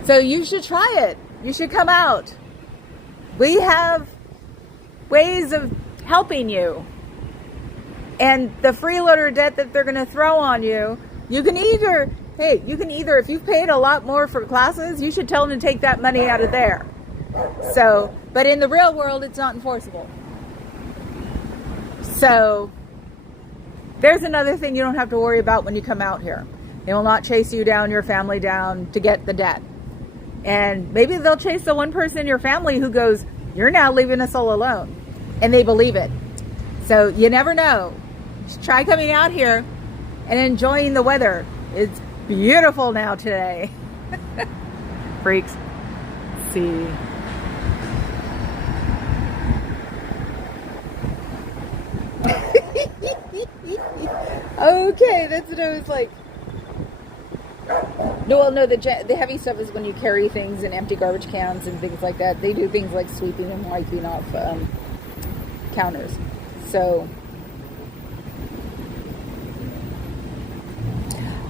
So you should try it. You should come out. We have ways of helping you. And the freeloader debt that they're going to throw on you, you can either, if you've paid a lot more for classes, you should tell them to take that money out of there. So, but in the real world, it's not enforceable. So, there's another thing you don't have to worry about when you come out here. They will not chase you down, your family down to get the debt. And maybe they'll chase the one person in your family who goes, "You're now leaving us all alone." And they believe it. So you never know. Just try coming out here and enjoying the weather. It's beautiful now today. Freaks. See. Okay, that's what I was like. No, well, no, the heavy stuff is when you carry things in empty garbage cans and things like that. They do things like sweeping and wiping off counters. So,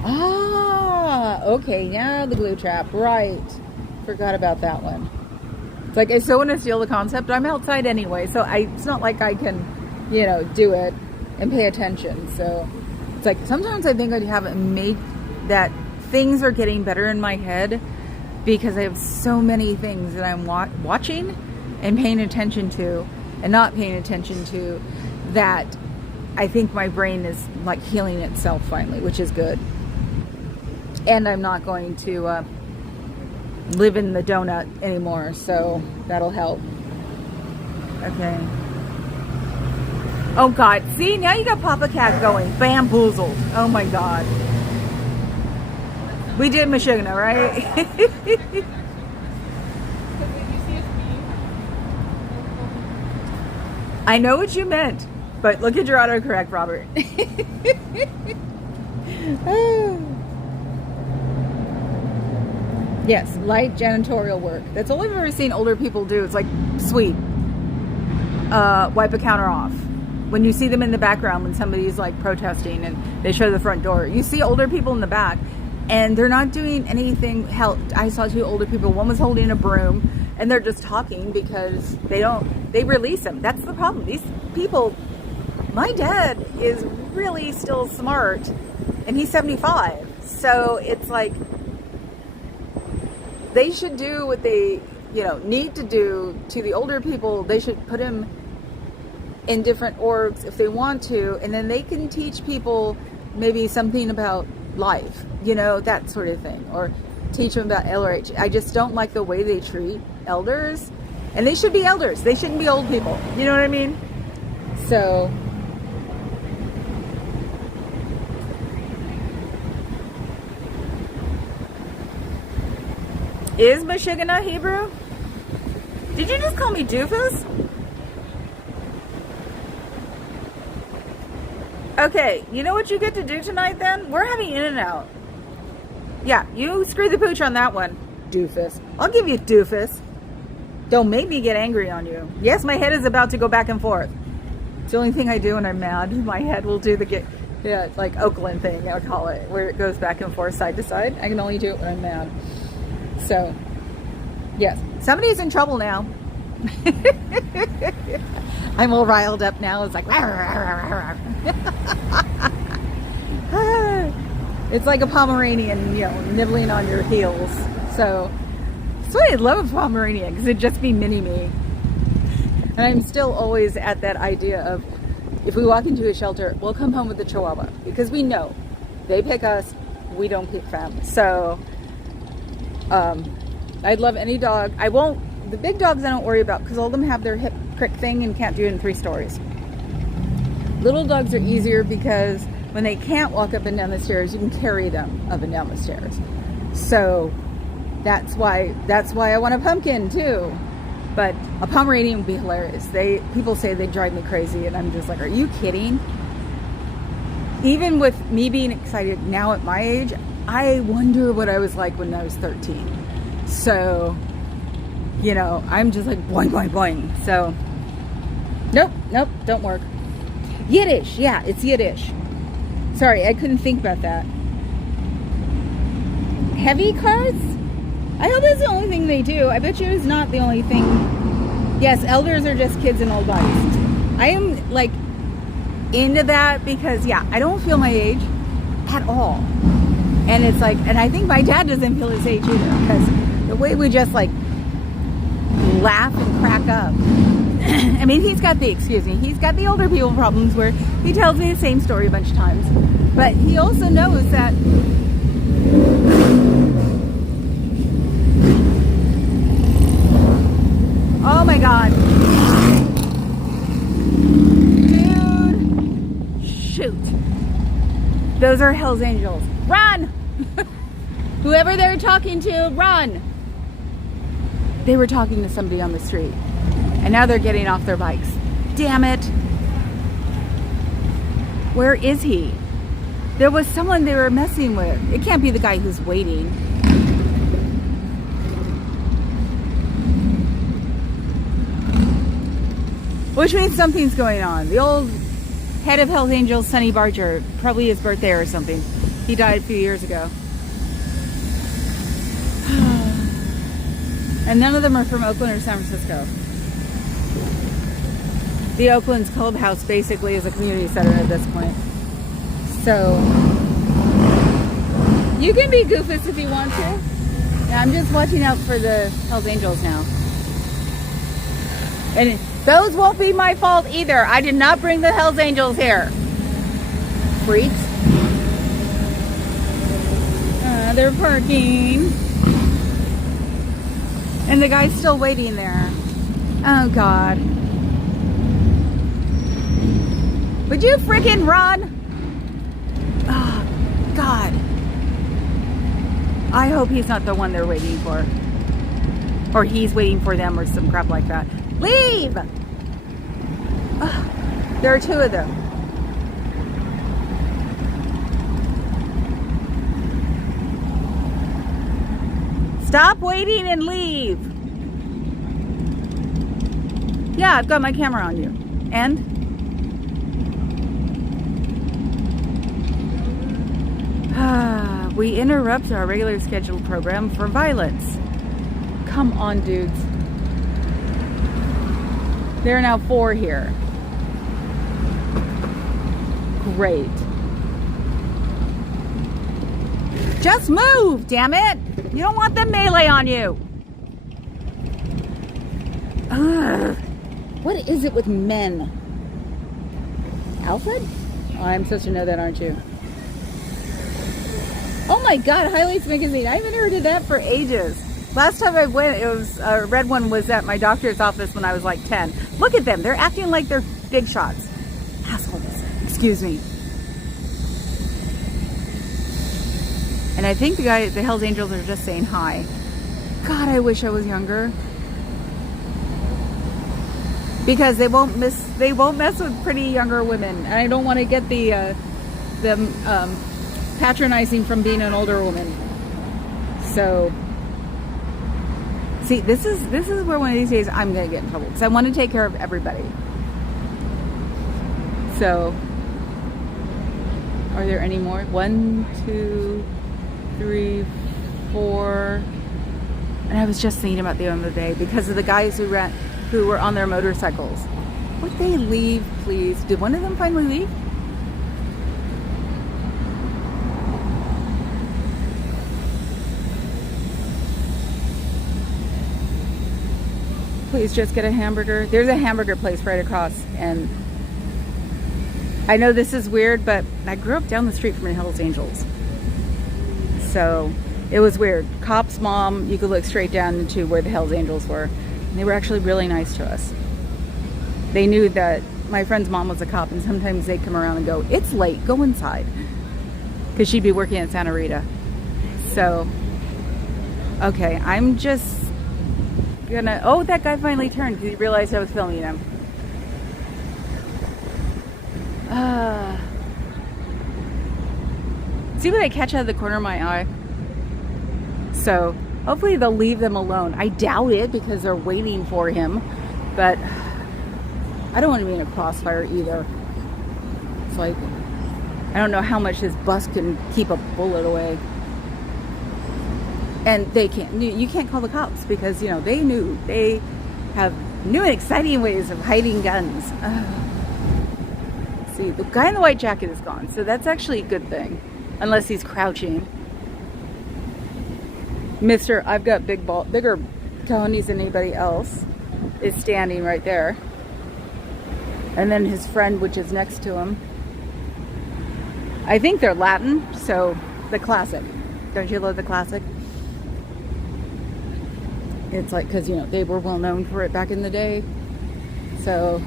okay, now the glue trap, right. Forgot about that one. It's like, I still want to steal the concept. I'm outside anyway, so it's not like I can, do it and pay attention. So, it's like, sometimes I think I haven't made that. Things are getting better in my head because I have so many things that I'm watching and paying attention to and not paying attention to, that I think my brain is like healing itself finally, which is good. And I'm not going to live in the donut anymore, so that'll help. Okay. Oh God, see, now you got Papa Cat going, bamboozled. Oh my God. We did Michigan, right? I know what you meant, but look at your autocorrect, Robert. Yes, light janitorial work. That's all I've ever seen older people do. It's like sweep, wipe a counter off. When you see them in the background, when somebody's like protesting and they show the front door, you see older people in the back. And they're not doing anything. Hell, I saw 2 older people. One was holding a broom, and they're just talking because they release them. That's the problem. These people, my dad is really still smart, and he's 75. So it's like, they should do what they, need to do to the older people. They should put them in different orgs if they want to, and then they can teach people maybe something about life, that sort of thing, or teach them about LRH. I just don't like the way they treat elders, and they should be elders. They shouldn't be old people. You know what I mean? So, is Michigan a Hebrew? Did you just call me doofus? Okay, you know what you get to do tonight then? We're having In-N-Out. Yeah, you screw the pooch on that one, doofus. I'll give you doofus. Don't make me get angry on you. Yes, my head is about to go back and forth. It's the only thing I do when I'm mad. My head will do the Yeah, it's like Oakland thing, I would call it, where it goes back and forth, side to side. I can only do it when I'm mad. So, yes, somebody's in trouble now. I'm all riled up now. It's like, it's like a Pomeranian, you know, nibbling on your heels. So, that's why I love a Pomeranian, because it'd just be mini-me. And I'm still always at that idea of, if we walk into a shelter, we'll come home with the Chihuahua, because we know they pick us, we don't pick them. So I'd love any dog. I won't, the big dogs I don't worry about, because all of them have their hip crick thing and can't do it in 3 stories. Little dogs are easier, because when they can't walk up and down the stairs, you can carry them up and down the stairs. So that's why I want a pumpkin too. But a Pomeranian would be hilarious. People say they drive me crazy, and I'm just like, are you kidding? Even with me being excited now at my age, I wonder what I was like when I was 13. So, you know, I'm just like boing, boing, boing. So, nope, don't work. Yiddish, yeah, it's Yiddish. Sorry, I couldn't think about that. Heavy carts? I hope that's the only thing they do. I bet you it's not the only thing. Yes, elders are just kids in old bodies. I am like into that, because yeah, I don't feel my age at all. And it's like, and I think my dad doesn't feel his age either, because the way we just like laugh and crack up. I mean, he's got the older people problems where he tells me the same story a bunch of times. But he also knows that oh my God. Dude. Shoot. Those are Hell's Angels. Run! Whoever they're talking to, run! They were talking to somebody on the street. And now they're getting off their bikes. Damn it. Where is he? There was someone they were messing with. It can't be the guy who's waiting. Which means something's going on. The old head of Hell's Angels, Sonny Barger, probably his birthday or something. He died a few years ago. And none of them are from Oakland or San Francisco. The Oakland's clubhouse basically is a community center at this point. So, you can be goofus if you want to. Yeah, I'm just watching out for the Hell's Angels now. And those won't be my fault either. I did not bring the Hell's Angels here. Freaks. They're parking. And the guy's still waiting there. Oh, God. Would you freaking run? Oh, God. I hope he's not the one they're waiting for. Or he's waiting for them or some crap like that. Leave! There are 2 of them. Stop waiting and leave. Yeah, I've got my camera on you. And? We interrupt our regular scheduled program for violence. Come on, dudes. There are now 4 here. Great. Just move, damn it! You don't want them melee on you. Ugh. What is it with men? Alfred? Oh, I'm supposed to know that, aren't you? Oh my God, Highlights Magazine. I haven't heard of that for ages. Last time I went, it was red one was at my doctor's office when I was like 10. Look at them. They're acting like they're big shots. Assholes. Excuse me. And I think the Hell's Angels are just saying hi. God, I wish I was younger. Because they won't mess with pretty younger women. And I don't want to get the patronizing from being an older woman. So, see, this is where one of these days I'm gonna get in trouble, because I want to take care of everybody. So, Are there any more? 1, 2, 3, 4. And I was just thinking about the other day because of the guys who were on their motorcycles. Would they leave, please? Did one of them finally leave? Please just get a hamburger. There's a hamburger place right across, and I know this is weird, but I grew up down the street from Hells Angels. So it was weird. Cop's mom, you could look straight down into where the Hells Angels were. And they were actually really nice to us. They knew that my friend's mom was a cop, and sometimes they'd come around and go, "It's late, go inside." Because she'd be working at Santa Rita. So, okay, I'm just gonna, oh, that guy finally turned because he realized I was filming him. See what I catch out of the corner of my eye? So hopefully they'll leave them alone. I doubt it because they're waiting for him, but I don't want to be in a crossfire either. It's like, I don't know how much this bus can keep a bullet away. And they can't, you can't call the cops because, you know, they have new and exciting ways of hiding guns. See, the guy in the white jacket is gone, so that's actually a good thing, unless he's crouching. Mr. I've got bigger cojones than anybody else is standing right there. And then his friend, which is next to him. I think they're Latin, so the classic. Don't you love the classic? It's like, because, you know, they were well known for it back in the day. So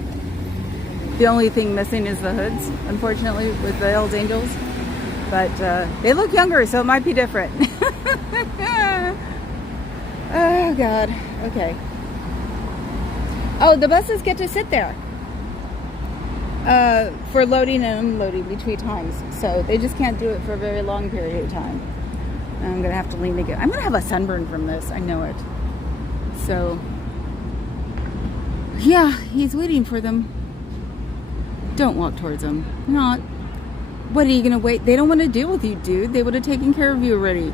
the only thing missing is the hoods, unfortunately, with the Hells Angels. But they look younger, so it might be different. Oh, God. Okay. Oh, the buses get to sit there for loading and unloading between times. So they just can't do it for a very long period of time. I'm going to have to lean again. I'm going to have a sunburn from this. I know it. So, yeah, he's waiting for them. Don't walk towards them. Not. What, are you going to wait? They don't want to deal with you, dude. They would have taken care of you already.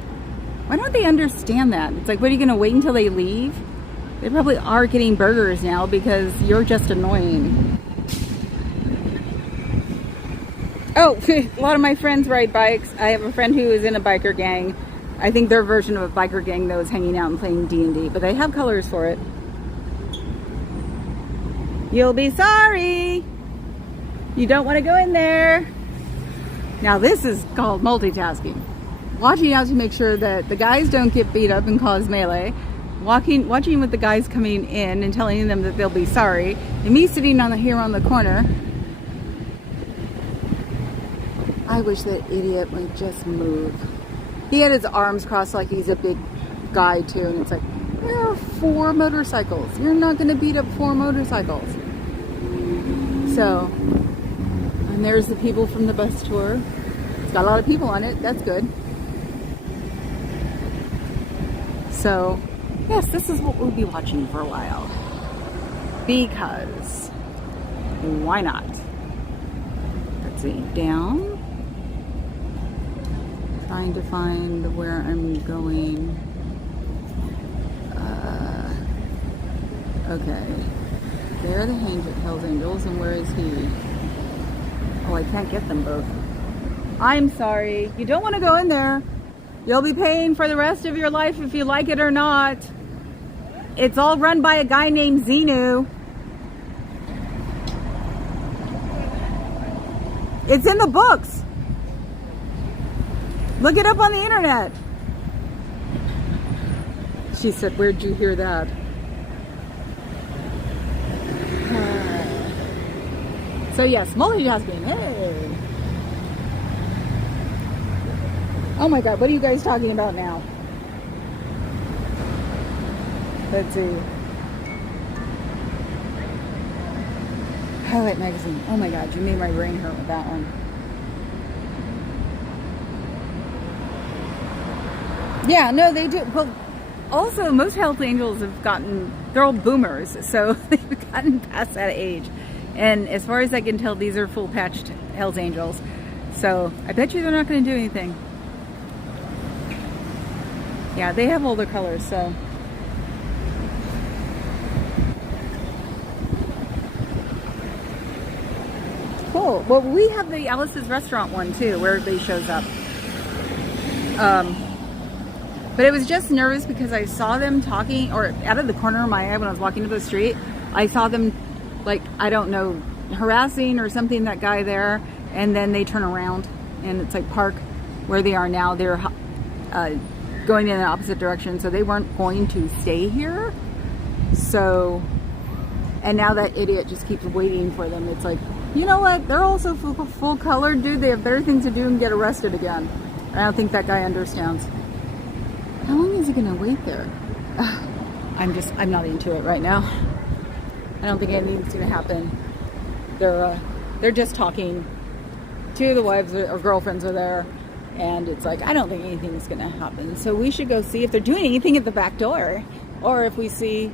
Why don't they understand that? It's like, what, are you going to wait until they leave? They probably are getting burgers now because you're just annoying. Oh, a lot of my friends ride bikes. I have a friend who is in a biker gang. I think their version of a biker gang, though, is hanging out and playing D&D. But they have colors for it. You'll be sorry. You don't want to go in there. Now, this is called multitasking. Watching out to make sure that the guys don't get beat up and cause melee. Watching with the guys coming in and telling them that they'll be sorry. And me sitting here on the corner. I wish that idiot would just move. He had his arms crossed like he's a big guy too. And it's like, there are 4 motorcycles. You're not going to beat up 4 motorcycles. So, and there's the people from the bus tour. It's got a lot of people on it. That's good. So, yes, this is what we'll be watching for a while. Because, why not? Let's see, down. Trying to find where I'm going. Okay. There are the Hells Angels, and where is he? Oh, I can't get them both. I'm sorry. You don't want to go in there. You'll be paying for the rest of your life if you like it or not. It's all run by a guy named Xenu. It's in the books. Look it up on the internet. She said, where'd you hear that? So yes, multitasking. Hey. Oh my God, what are you guys talking about now? Let's see. Highlight magazine. Oh my God, you made my brain hurt with that one. Yeah, no, they do. Well, also, most Hells Angels have gotten, they're all boomers, so they've gotten past that age. And as far as I can tell, these are full patched Hells Angels. So I bet you they're not going to do anything. Yeah, they have all their colors, so. Cool. Well, we have the Alice's Restaurant one too, where everybody shows up. But I was just nervous because I saw them talking, or out of the corner of my eye when I was walking to the street, I saw them, like, I don't know, harassing or something, that guy there, and then they turn around and it's like park where they are now. They're going in the opposite direction, so they weren't going to stay here. So, and now that idiot just keeps waiting for them. It's like, you know what? They're also full colored, dude. They have better things to do and get arrested again. I don't think that guy understands. How long is he gonna wait there? I'm not into it right now. I don't think anything's gonna happen. They're just talking. Two of the wives or girlfriends are there, and it's like, I don't think anything's gonna happen. So we should go see if they're doing anything at the back door, or if we see.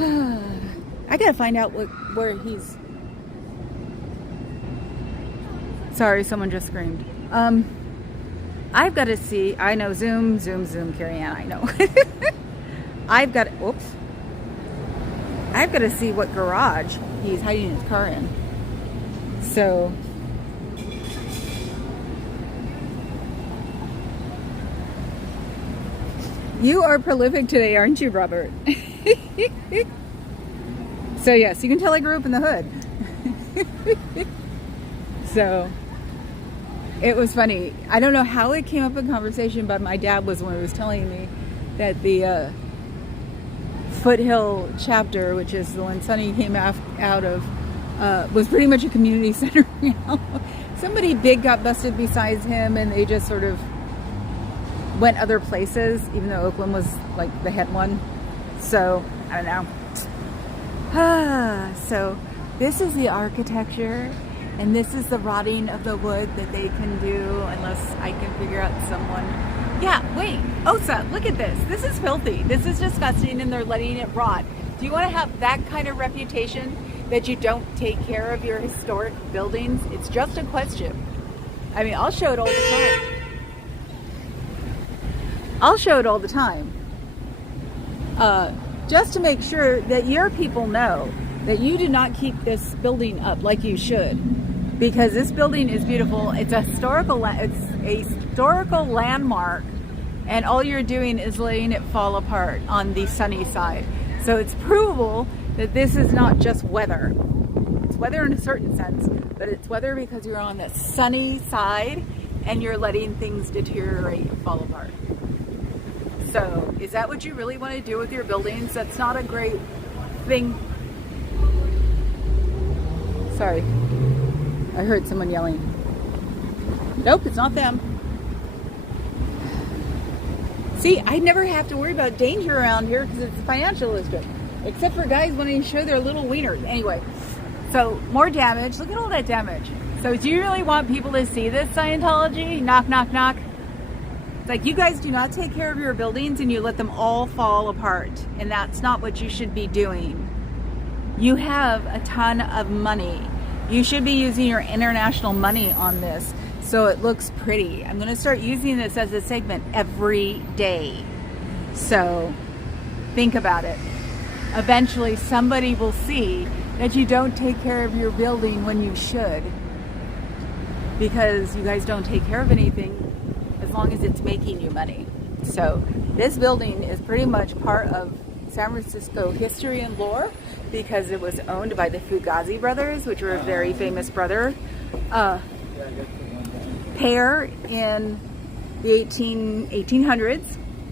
I gotta find out where he's. Sorry, someone just screamed. I've got to see. I know. Zoom, Carrie Ann. I know. I've got to see what garage he's hiding his car in. So. You are prolific today, aren't you, Robert? So yes, you can tell I grew up in the hood. So it was funny. I don't know how it came up in conversation, but my dad was one who was telling me that the Foothill chapter, which is the one Sonny came out of, was pretty much a community center now. Somebody big got busted besides him, and they just sort of went other places, even though Oakland was like the head one. So I don't know. So this is the architecture, and this is the rotting of the wood that they can do, unless I can figure out someone. Yeah, wait, Osa, look at this. This is filthy. This is disgusting, and they're letting it rot. Do you want to have that kind of reputation that you don't take care of your historic buildings? It's just a question. I mean, I'll show it all the time. Just to make sure that your people know that you do not keep this building up like you should, because this building is beautiful. It's a historical landmark, and all you're doing is letting it fall apart on the sunny side. So it's provable that this is not just weather. It's weather in a certain sense, but it's weather because you're on the sunny side and you're letting things deteriorate and fall apart. So, is that what you really want to do with your buildings? That's not a great thing. Sorry. I heard someone yelling. Nope, it's not them. See, I never have to worry about danger around here because it's a financial district. Except for guys wanting to show their little wieners. Anyway, so more damage. Look at all that damage. So, do you really want people to see this, Scientology? Knock, knock, knock. Like, you guys do not take care of your buildings and you let them all fall apart, and that's not what you should be doing. You have a ton of money. You should be using your international money on this so it looks pretty. I'm going to start using this as a segment every day. So think about it. Eventually somebody will see that you don't take care of your building when you should, because you guys don't take care of anything as long as it's making you money. So this building is pretty much part of San Francisco history and lore because it was owned by the Fugazi brothers, which were a very famous pair in the 1800s,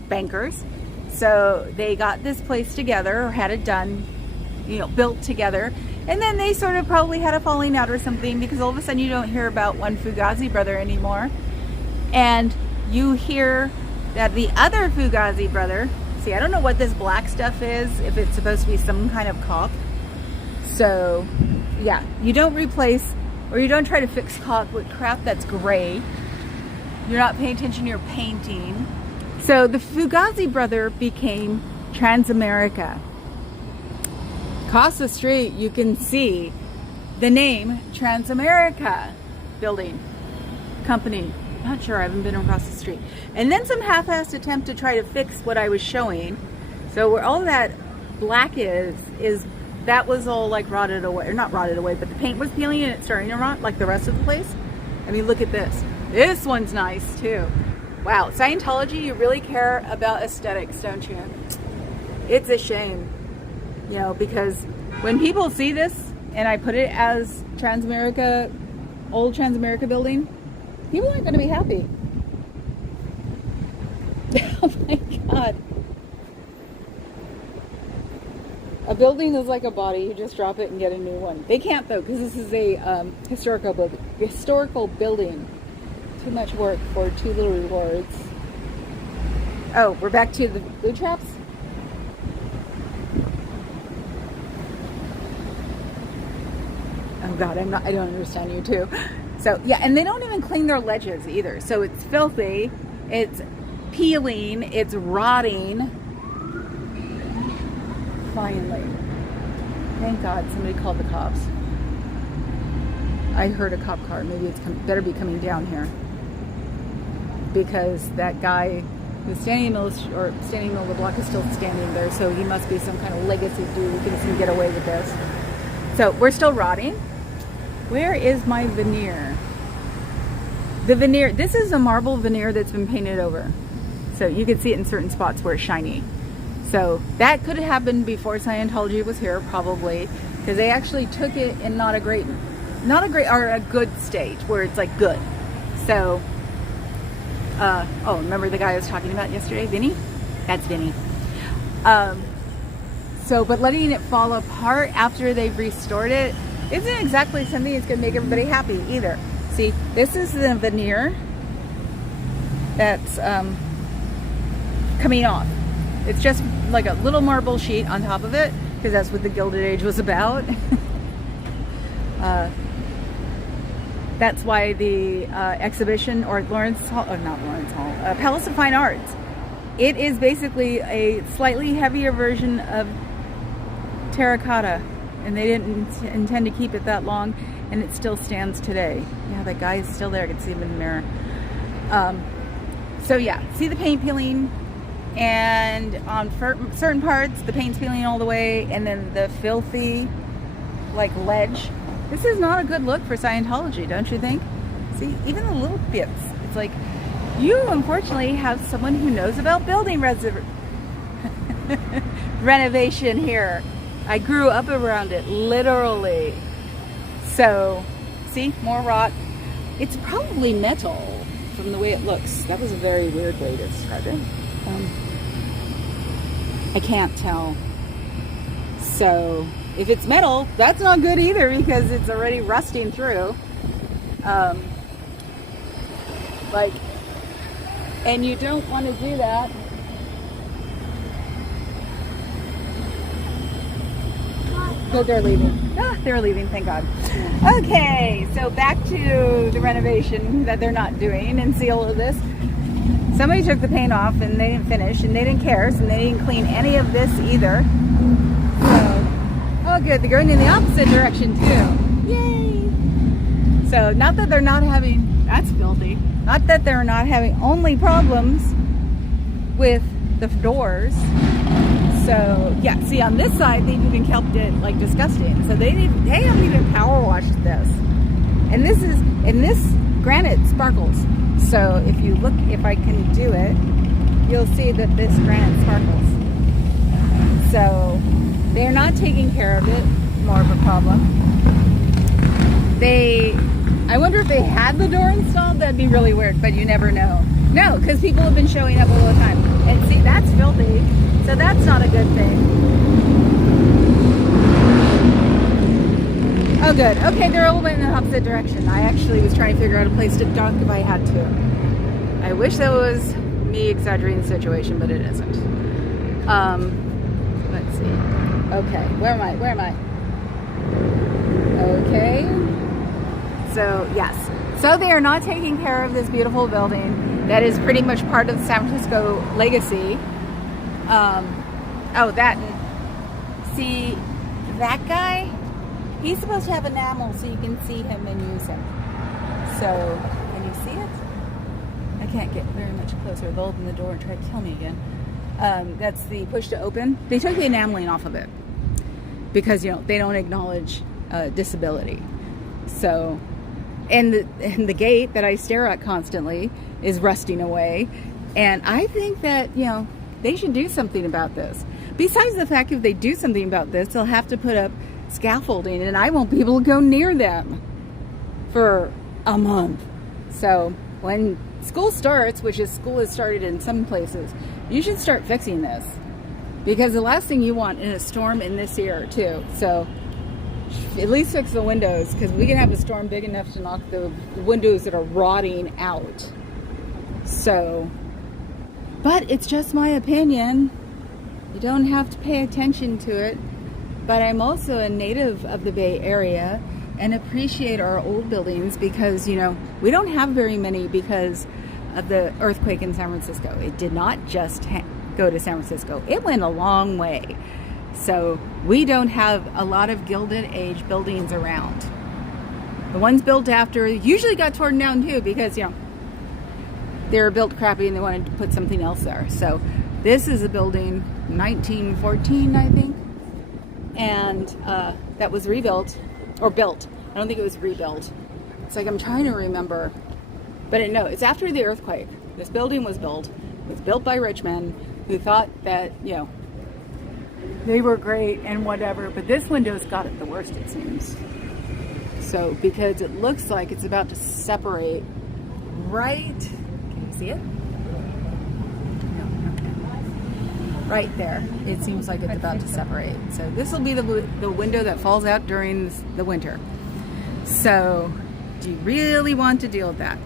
bankers. So they got this place together, or had it done, built together, and then they sort of probably had a falling out or something, because all of a sudden you don't hear about one Fugazi brother anymore. And you hear that the other Fugazi brother, see, I don't know what this black stuff is, if it's supposed to be some kind of caulk. So, yeah, you don't replace, or you don't try to fix caulk with crap that's gray. You're not paying attention to your painting. So the Fugazi brother became Transamerica. Across the street, you can see the name Transamerica. building company. Not sure, I haven't been across the street. And then some half-assed attempt to try to fix what I was showing. So where all that black is that was all like rotted away, or not rotted away, but the paint was peeling and it's starting to rot like the rest of the place. I mean, look at this. This one's nice too. Wow, Scientology, you really care about aesthetics, don't you? It's a shame, you know, because when people see this and I put it as Transamerica, old Transamerica building, people aren't going to be happy. Oh my God. A building is like a body. You just drop it and get a new one. They can't though, because this is a historical building. Too much work for too little rewards. Oh, we're back to the glue traps. Oh God, I don't understand you too. So yeah, and they don't even clean their ledges either. So it's filthy, it's peeling, it's rotting. Finally. Thank God somebody called the cops. I heard a cop car. Maybe it's better be coming down here. Because that guy who's standing in the middle of the block is still standing there. So he must be some kind of legacy dude who can get away with this. So we're still rotting. Where is my veneer? The veneer, this is a marble veneer that's been painted over. So you can see it in certain spots where it's shiny. So that could have happened before Scientology was here, probably, because they actually took it in not a good state where it's like good. So, oh, remember the guy I was talking about yesterday, Vinny? That's Vinny. So, but letting it fall apart after they've restored it isn't exactly something that's going to make everybody happy either. See, this is the veneer that's coming off. It's just like a little marble sheet on top of it, because that's what the Gilded Age was about. That's why the exhibition, or Lawrence Hall, or not Lawrence Hall, Palace of Fine Arts, it is basically a slightly heavier version of terracotta, and they didn't intend to keep it that long, and it still stands today. Yeah, that guy is still there. I can see him in the mirror. So yeah, see the paint peeling, and on certain parts the paint's peeling all the way, and then the filthy like ledge. This is not a good look for Scientology, don't you think? See, even the little bits, it's like, you unfortunately have someone who knows about building renovation here. I grew up around it, literally. So, see, more rot. It's probably metal from the way it looks. That was a very weird way to describe it. I can't tell. So, if it's metal, that's not good either, because it's already rusting through. And you don't want to do that. Oh, they're leaving. Ah, they're leaving, thank God. Okay, so back to the renovation that they're not doing, and see all of this. Somebody took the paint off and they didn't finish, and they didn't care, so they didn't clean any of this either. So, oh good, they're going in the opposite direction too. Yay! So not that they're not having, that's filthy. Not that they're not having only problems with the doors. So yeah, see on this side they've even kept it like disgusting. So they haven't even power washed this. And this granite sparkles. So if you look, if I can do it, you'll see that this granite sparkles. So they're not taking care of it, more of a problem. I wonder if they had the door installed, that'd be really weird, but you never know. No, because people have been showing up all the time. And see, that's filthy, so that's not a good thing. Oh good, okay, they're all went in the opposite direction. I actually was trying to figure out a place to dock if I had to. I wish that was me exaggerating the situation, but it isn't. Let's see. Okay, where am I? Okay. So, yes. So they are not taking care of this beautiful building that is pretty much part of the San Francisco legacy. See, that guy, he's supposed to have enamel so you can see him and use him. So, can you see it? I can't get very much closer. They'll open the door and try to kill me again. That's the push to open. They took the enameling off of it because, you know, they don't acknowledge disability. So, and the gate that I stare at constantly is rusting away. And I think that, you know, they should do something about this. Besides the fact, if they do something about this, they'll have to put up scaffolding and I won't be able to go near them for a month. So when school starts, which is school has started in some places, you should start fixing this, because the last thing you want in a storm in this year too. So at least fix the windows, because we can have a storm big enough to knock the windows that are rotting out. So, but it's just my opinion. You don't have to pay attention to it. But I'm also a native of the Bay Area and appreciate our old buildings because, you know, we don't have very many because of the earthquake in San Francisco. It did not just go to San Francisco. It went a long way. So we don't have a lot of Gilded Age buildings around. The ones built after usually got torn down too because, you know, they were built crappy and they wanted to put something else there. So this is a building, 1914, I think. And that was rebuilt, or built. I don't think it was rebuilt. It's like I'm trying to remember. But no, it's after the earthquake. This building was built. It was built by rich men who thought that, you know, they were great and whatever. But this window's got it the worst, it seems. So, because it looks like it's about to separate right... Can you see it? Right there. It seems like it's about to separate. So this will be the window that falls out during the winter. So do you really want to deal with that?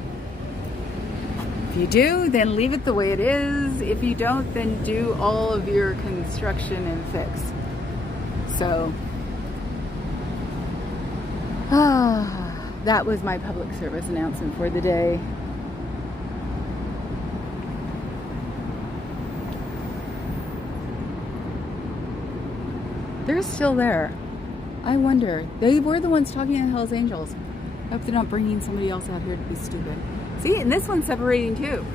If you do, then leave it the way it is. If you don't, then do all of your construction and fix. So that was my public service announcement for the day. They're still there. I wonder. They were the ones talking to Hell's Angels. I hope they're not bringing somebody else out here to be stupid. See, and this one's separating too.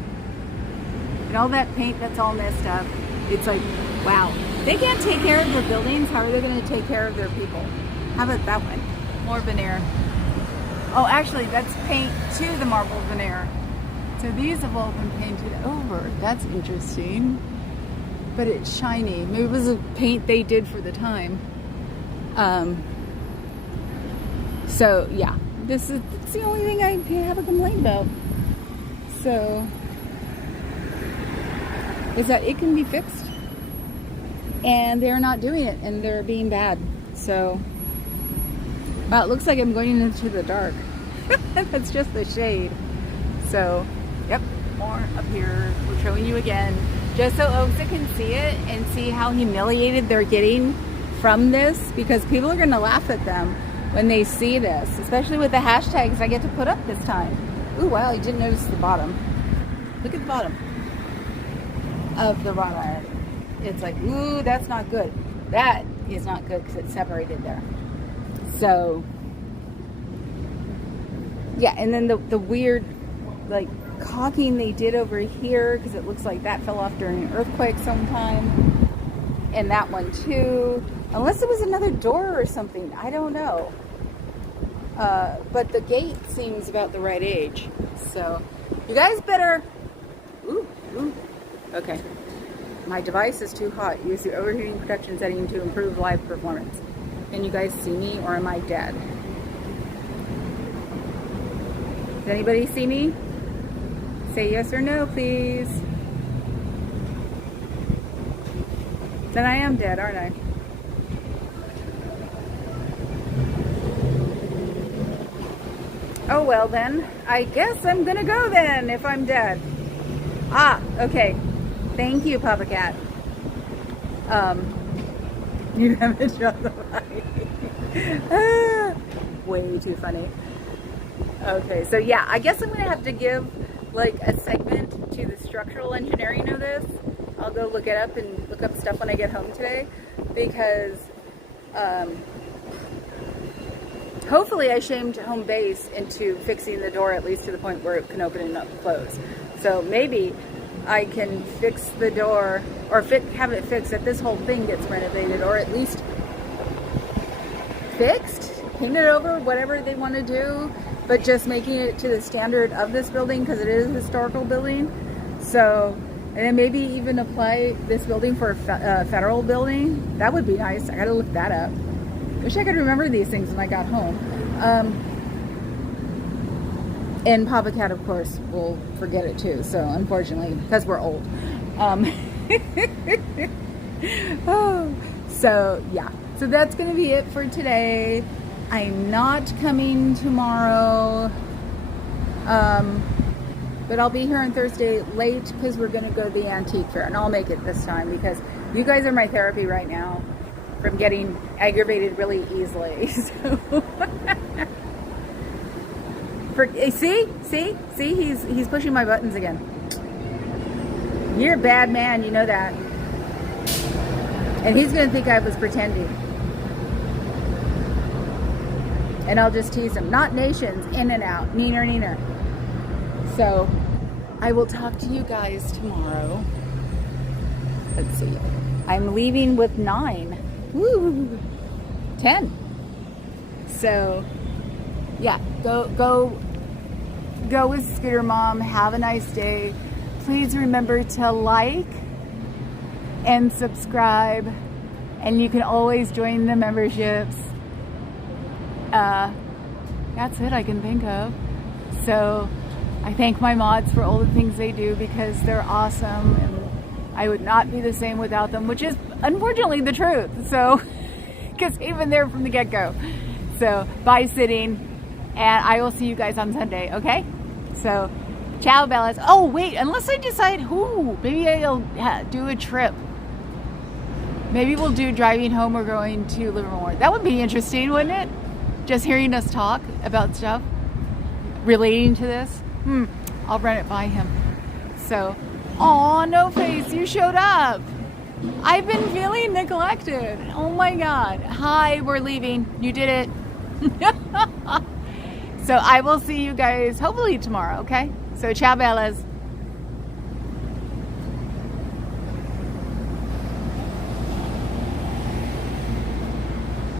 And all that paint that's all messed up. It's like, wow. They can't take care of their buildings. How are they going to take care of their people? How about that one? More veneer. Oh, actually, that's paint to the marble veneer. So these have all been painted over. That's interesting. But it's shiny. Maybe it was a paint they did for the time. So yeah, it's the only thing I have a complaint about. So is that it can be fixed, and they're not doing it, and they're being bad. So wow, it looks like I'm going into the dark. That's just the shade. So yep, more up here. We're showing you again. Just so Oaksa can see it and see how humiliated they're getting from this, because people are going to laugh at them when they see this, especially with the hashtags I get to put up this time. Ooh, wow, I didn't notice the bottom. Look at the bottom of the wrought iron. It's like, ooh, that's not good. That is not good because it's separated there. So, yeah, and then the weird, like, caulking they did over here, because it looks like that fell off during an earthquake sometime, and that one too, unless it was another door or something, I don't know. But the gate seems about the right age, so you guys better okay, my device is too hot. Use the overheating protection setting to improve live performance. Can you guys see me, or am I dead? Does anybody see me? Say yes or no, please. Then I am dead, aren't I? Oh well then, I guess I'm gonna go then if I'm dead. Ah, okay. Thank you, Papa Cat. You haven't shot the light. Way too funny. Okay, so yeah, I guess I'm gonna have to give like a segment to the structural engineering of this. I'll go look it up and look up stuff when I get home today, because hopefully I shamed home base into fixing the door, at least to the point where it can open and not close. So maybe I can fix the door, or have it fixed that this whole thing gets renovated, or at least fixed, painted over, whatever they want to do, but just making it to the standard of this building, because it is a historical building. So, and then maybe even apply this building for a federal building. That would be nice. I gotta look that up. Wish I could remember these things when I got home. And Papa Cat, of course, will forget it too. So unfortunately, because we're old. Oh, so yeah. So that's gonna be it for today. I'm not coming tomorrow. But I'll be here on Thursday late because we're gonna go to the antique fair, and I'll make it this time because you guys are my therapy right now from getting aggravated really easily. So see, he's pushing my buttons again. You're a bad man, you know that. And he's gonna think I was pretending. And I'll just tease him. Not nations, in and out, neener. So I will talk to you guys tomorrow. Let's see. I'm leaving with 9. Woo! 10. So yeah, go with Scooter Mom. Have a nice day. Please remember to like and subscribe, and you can always join the memberships. That's it I can think of. So I thank my mods for all the things they do because they're awesome, and I would not be the same without them, which is unfortunately the truth. So, because even there from the get-go. So, bye sitting, and I will see you guys on Sunday, okay? So, ciao, Bellas. Oh, wait, unless I decide, maybe I'll do a trip. Maybe we'll do driving home or going to Livermore. That would be interesting, wouldn't it? Just hearing us talk about stuff relating to this. I'll run it by him. So, aw, No Face, you showed up. I've been feeling neglected. Oh my God. Hi, we're leaving. You did it. So I will see you guys hopefully tomorrow, okay? So ciao, Bellas.